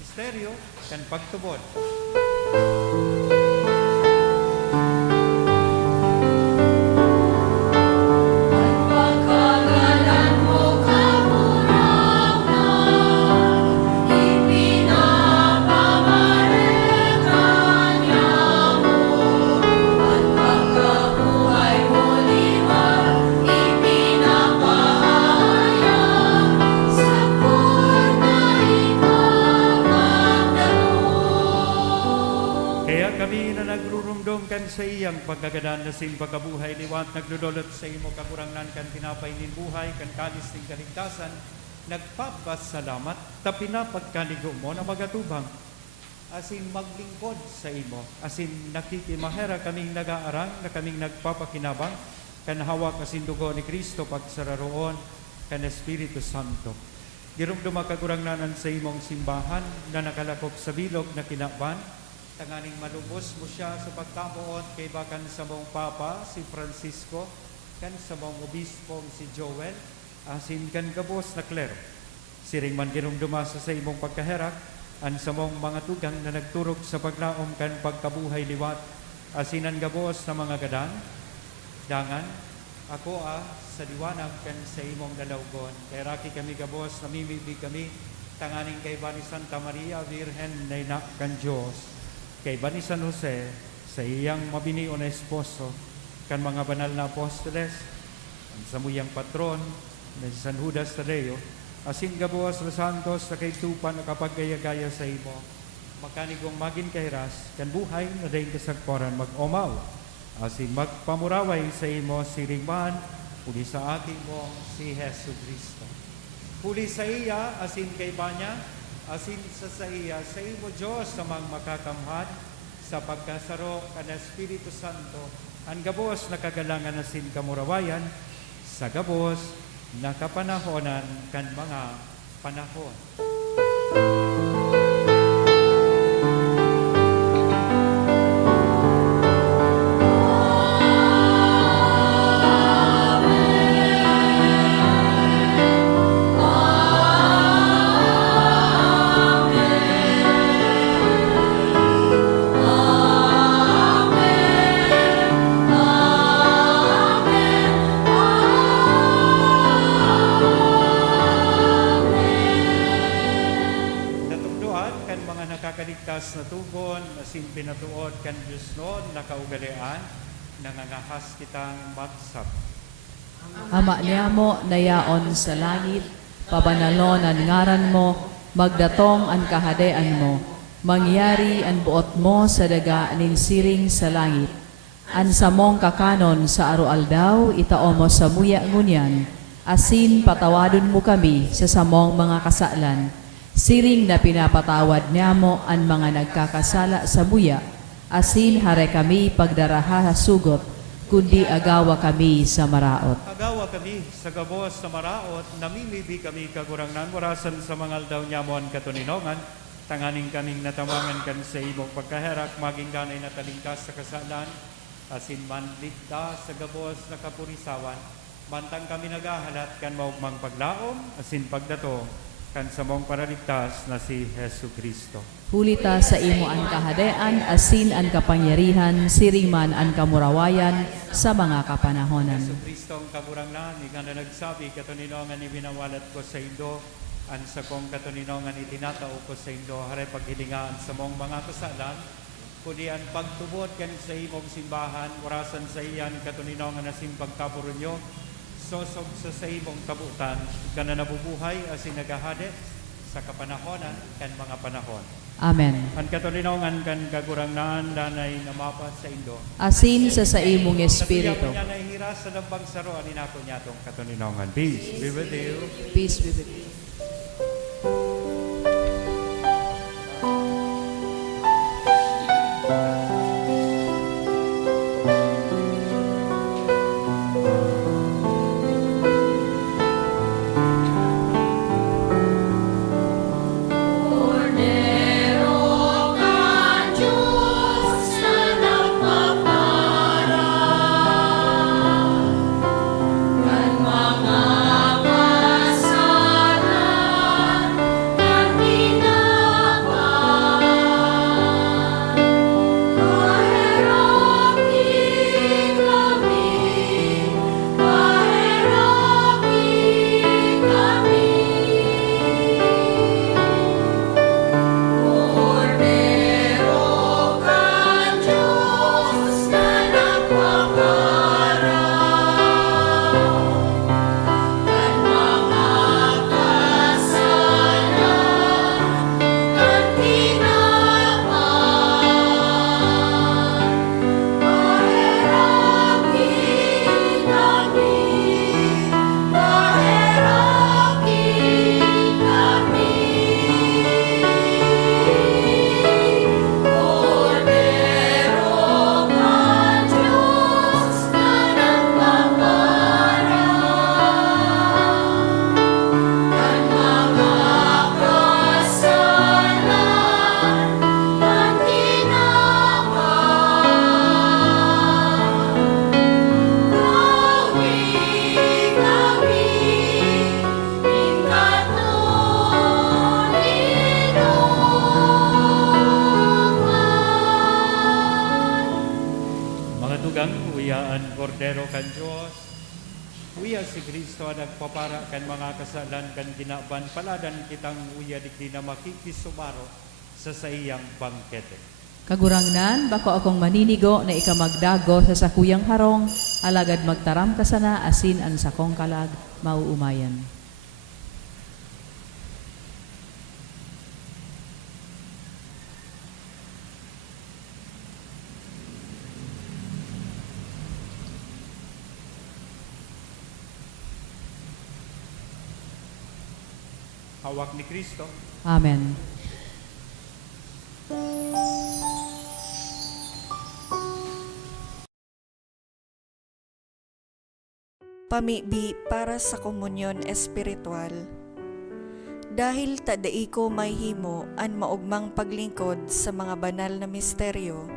Misteryo kan pagtubod. Kan sa iyang pagkagadan na sin pagkabuhay liwat, naglululot sa imo kakurangnan kan tinapay nin buhay, kan kalis ning kaligtasan, nagpapasalamat, tapinapagkaligo mo na magatubang. asin maglingkod sa imo, asin nakikimahera kaming nagaarang, na kaming nagpapakinabang, kan hawak asin dugo ni Kristo pagsararoon, kan Espiritu Santo. Girumduma kagurangnanan sa imong simbahan, na nakalakop sa bilog na kinaban, tanganing malubos mo siya sa pagkamuot kay bakan sa mong Papa, si Francisco, kan sa mong Obispo, si Joel, asin kan gabos na klero. Siring man girumduma sa imong pagkaherak, an sa mong mga tugang na nagturok sa paglaom kan pagkabuhay liwat, asinan gabos na mga gadang, dangan, ako sa liwanag kan sa imong dalawgon, kay raki kami gabos, namimibig kami, tanganing kay Bani Santa Maria, Virgen na ina kan Diyos, kay Bani San Jose, sa iyang mabinion na esposo, kan mga banal na apostoles, ang samuyang patron, na si San Judas Tadeo, asin gabuas na santos na kay tupan na kapag-gaya-gaya sa imo, makanigong magin kahiras, kan buhay na daing kasagporan mag-omaw, asin magpamuraway sa imo siringman, puli sa ating mo si Jesu Cristo. Puli sa iya, asin kay Banya, asin sa iya, sa imo Diyos sa mga makakamhat, sa pagkasaro kan Espiritu Santo, ang gabos na kagalangan asin kamurawayan, sa gabos nakapanahonan kan mga panahon. Nakakaligtas na tugon, asin pinatuod kan Diyos noon, nakaugalian, nangangahas kitang magsap. Ama niyamo nayaon sa langit, pabanalon ang ngaran mo, magdatong ang kahadean mo, mangyari ang buot mo sa daga anin siring sa langit. An samong kakanon sa arualdaw, itao mo sa muya ngunyan, asin patawadon mo kami sa samong mga kasalan, siring na pinapatawad niyamo ang mga nagkakasala sa buya, asin hare kami pagdaraha sugot, kundi agawa kami sa maraot. Agawa kami sa gabos sa maraot, namimibi kami kagurangnan, warasan sa mga aldaw niyamo ang katuninongan, tanganing kaming natawangan kan sa imong pagkaherak, maging ganay natalingkas sa kasalan, asin manligta sa gabos na kapurisawan, mantang kami nagahalat kan maugmang paglaom, asin pagdato, kan sa mong paraligtas na si Jesu Cristo. Hulita sa imo ang kahadean, asin ang kapangyarihan, siriman ang kamurawayan sa mga kapanahonan. Jesu Cristo ang kaburangnan, ika na nagsabi, katuninongan ibinawalat ko sa indo, an sa kong katuninongan itinatao ko sa indo, haray paghilingaan sa mong mga kasalan, kundi ang pagtubod kan sa imong simbahan, warasan sa iyan katuninongan na simpagkapuro nyo, sosog sa imong kabutan, ka na nabubuhay asin nagahade sa kapanahonan kan mga panahon. Amen. Ang katulinongan kan kagurangnan danay namapas sa indo. Asin sa imong espiritu. Katulinan niya nahihiras sa lambang saro, aninako niya itong katulinongan. Peace be with you. Peace be with you. dugang uyaan kordero kan Dios. Uya si Kristo nagpapara kan mga kasalan kan ginaban paladan kitang uya digdi na makikisumaro sa saiyang bangkete. Kagurangnan, bako akong maninigo na ikamagdago sa sakuyang harong, alagad magtaram ka sana asin ang sakong kalag, mauumayan. Hawak ni Kristo. Amen. Pamibi para sa komunyon espiritual. Dahil tadai ko may himo an maugmang paglingkod sa mga banal na misteryo,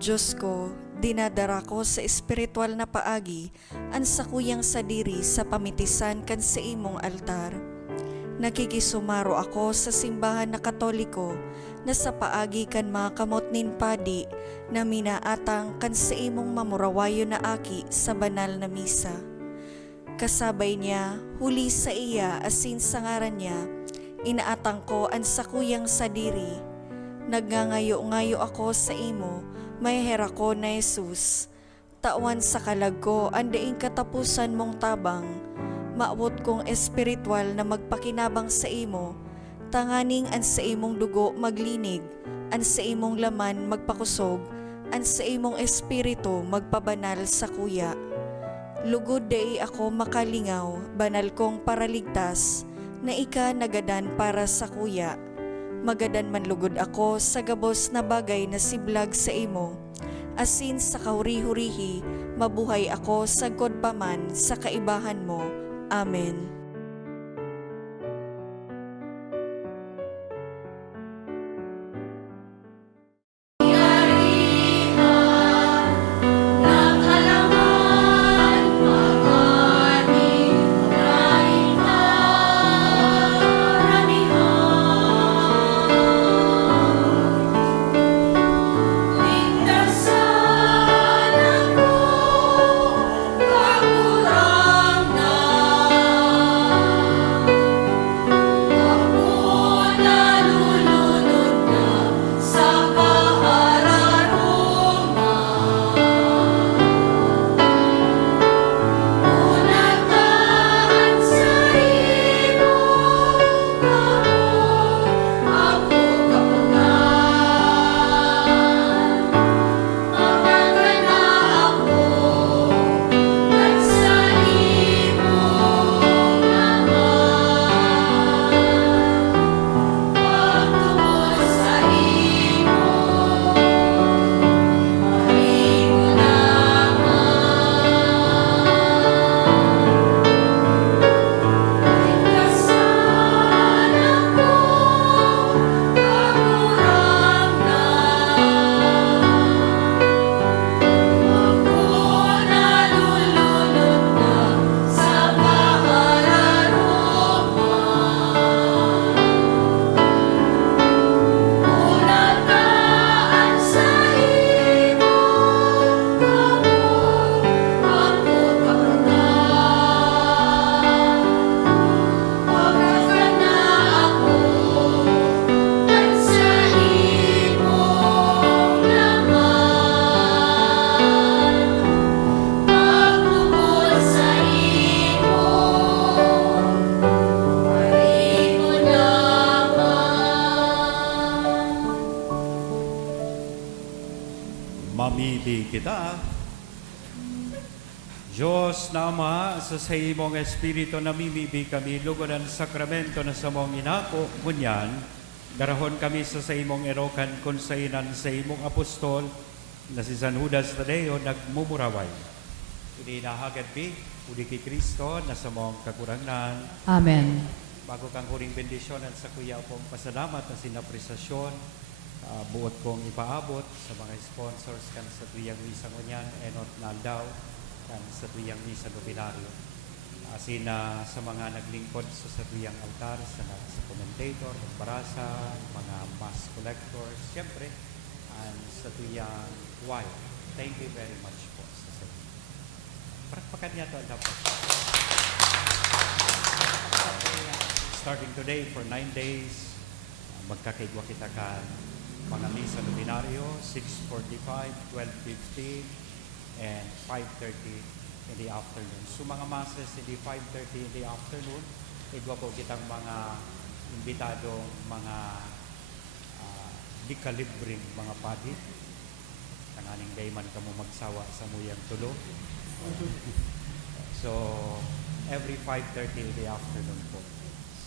Diyos ko, dinadara ko sa espiritual na paagi an sakuyang sadiri sa pamitisan kan sa imong altar. Nakikisumaro ako sa simbahan na Katoliko na sa paagi kan mga kamot nin padi na minaatang kan sa imong mamurawayo na aki sa banal na misa. Kasabay niya, huli sa iya asin sa ngaran niya, inaatang ko ang sakuyang sadiri. Nagngangayo-ngayo ako sa imo, may hera ko na Jesus. Tawan sa kalag ko, andaing katapusan mong tabang. Maabot kong espiritual na magpakinabang sa imo, tanganing an sa imong dugo maglinig, an sa imong laman magpakusog, an sa imong espiritu magpabanal sa kuya. Lugod dai ako makalingaw, banal kong paraligtas, na ika nagadan para sa kuya. Magadan man lugod ako sa gabos na bagay na siblag sa imo. Asin sa kahuri-hurihi, mabuhay ako sagkod paman sa kaibahan mo. Amen. Mamili kita. Diyos na Ama, sa imong Espiritu namimibi kami, lugodan sakramento na sa mong inako, ngunyan, darahon kami sa imong erokan kung sa inan sa imong apostol, na si San Judas Tadeo nagmumuraway. Ininahagad bi, uli kay Kristo, na sa mong kakurangnan. Amen. Bago kang huring bendisyonan sa kuya pong pasalamat na sinapresasyon, buot kong ipaabot sa mga sponsors kan sa tuyang misa ngunyan, enot na aldaw, kan sa tuyang misa nominaryo. Asin sa mga naglingkod sa tuyang altar, sa commentator, barasa, mga mass collectors, siyempre, sa tuyang choir. Thank you very much po sa sa inyo. Prakpakan niya ito dapat. Starting today for 9 days, magkakaigwa kita ka mga misa nominaryo, 6:45, 12:15, and 5:30 in the afternoon. So mga masses in the 5:30 in the afternoon, igwa po kitang mga imbitadong mga di kalibreng mga padi. Tanganing dayman ka mo magsawa sa muyang tulo. So, every 5:30 in the afternoon po.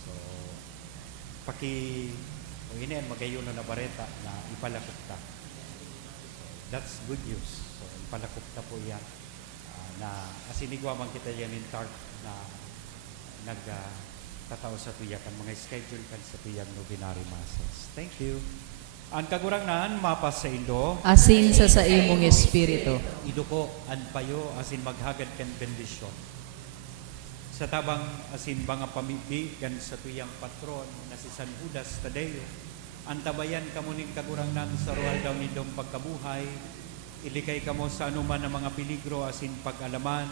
So, inin magayon na bareta na ipalakop ta. So, that's good news. So, ipalakop ta po yan. Na asinigwa man kita yan in TARP na nagtatao sa tuyakan, mga schedule kan sa tuyang novenary masses. Thank you. Ang kagurangnan, mapas sa Indo, Asin sa imong espiritu. ido ko, an payo, asin maghagad kan bendisyon. Sa tabang asin mga pamigbi, gan sa tuyang patron, na si San Judas Tadeo, ang tabayan kamuning kagurangnan sa ruwal daw nindong pagkabuhay, ilikay kamo sa anuman ng mga peligro, asin pag-alaman,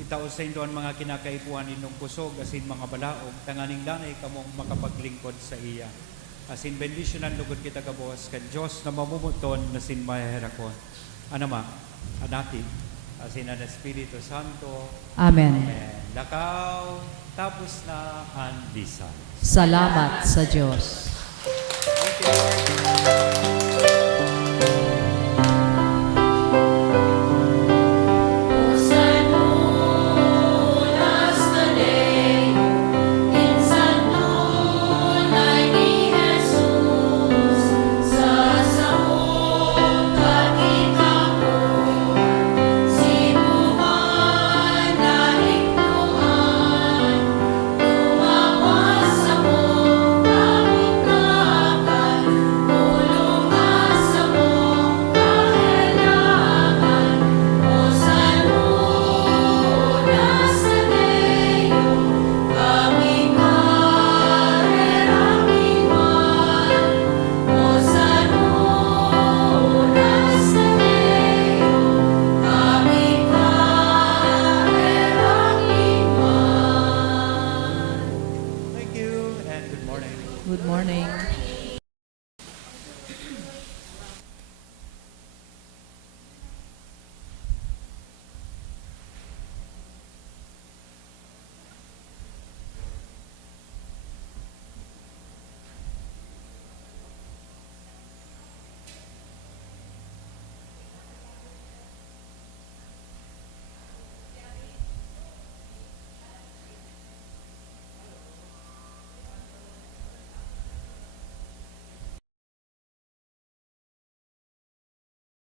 itao sa Indo ang mga kinakaipuan nindong kusog, asin mga balaog, tanganing danay kamong makapaglingkod sa iya. Asin bendisyonan lugod kita kabos kan Diyos na mamumuton na sin maherakon. Anama, anati, asin ang Espiritu Santo. Amen. Amen. Lakaw, tapos na ang bisa. Salamat sa Diyos. Thank you, Lord.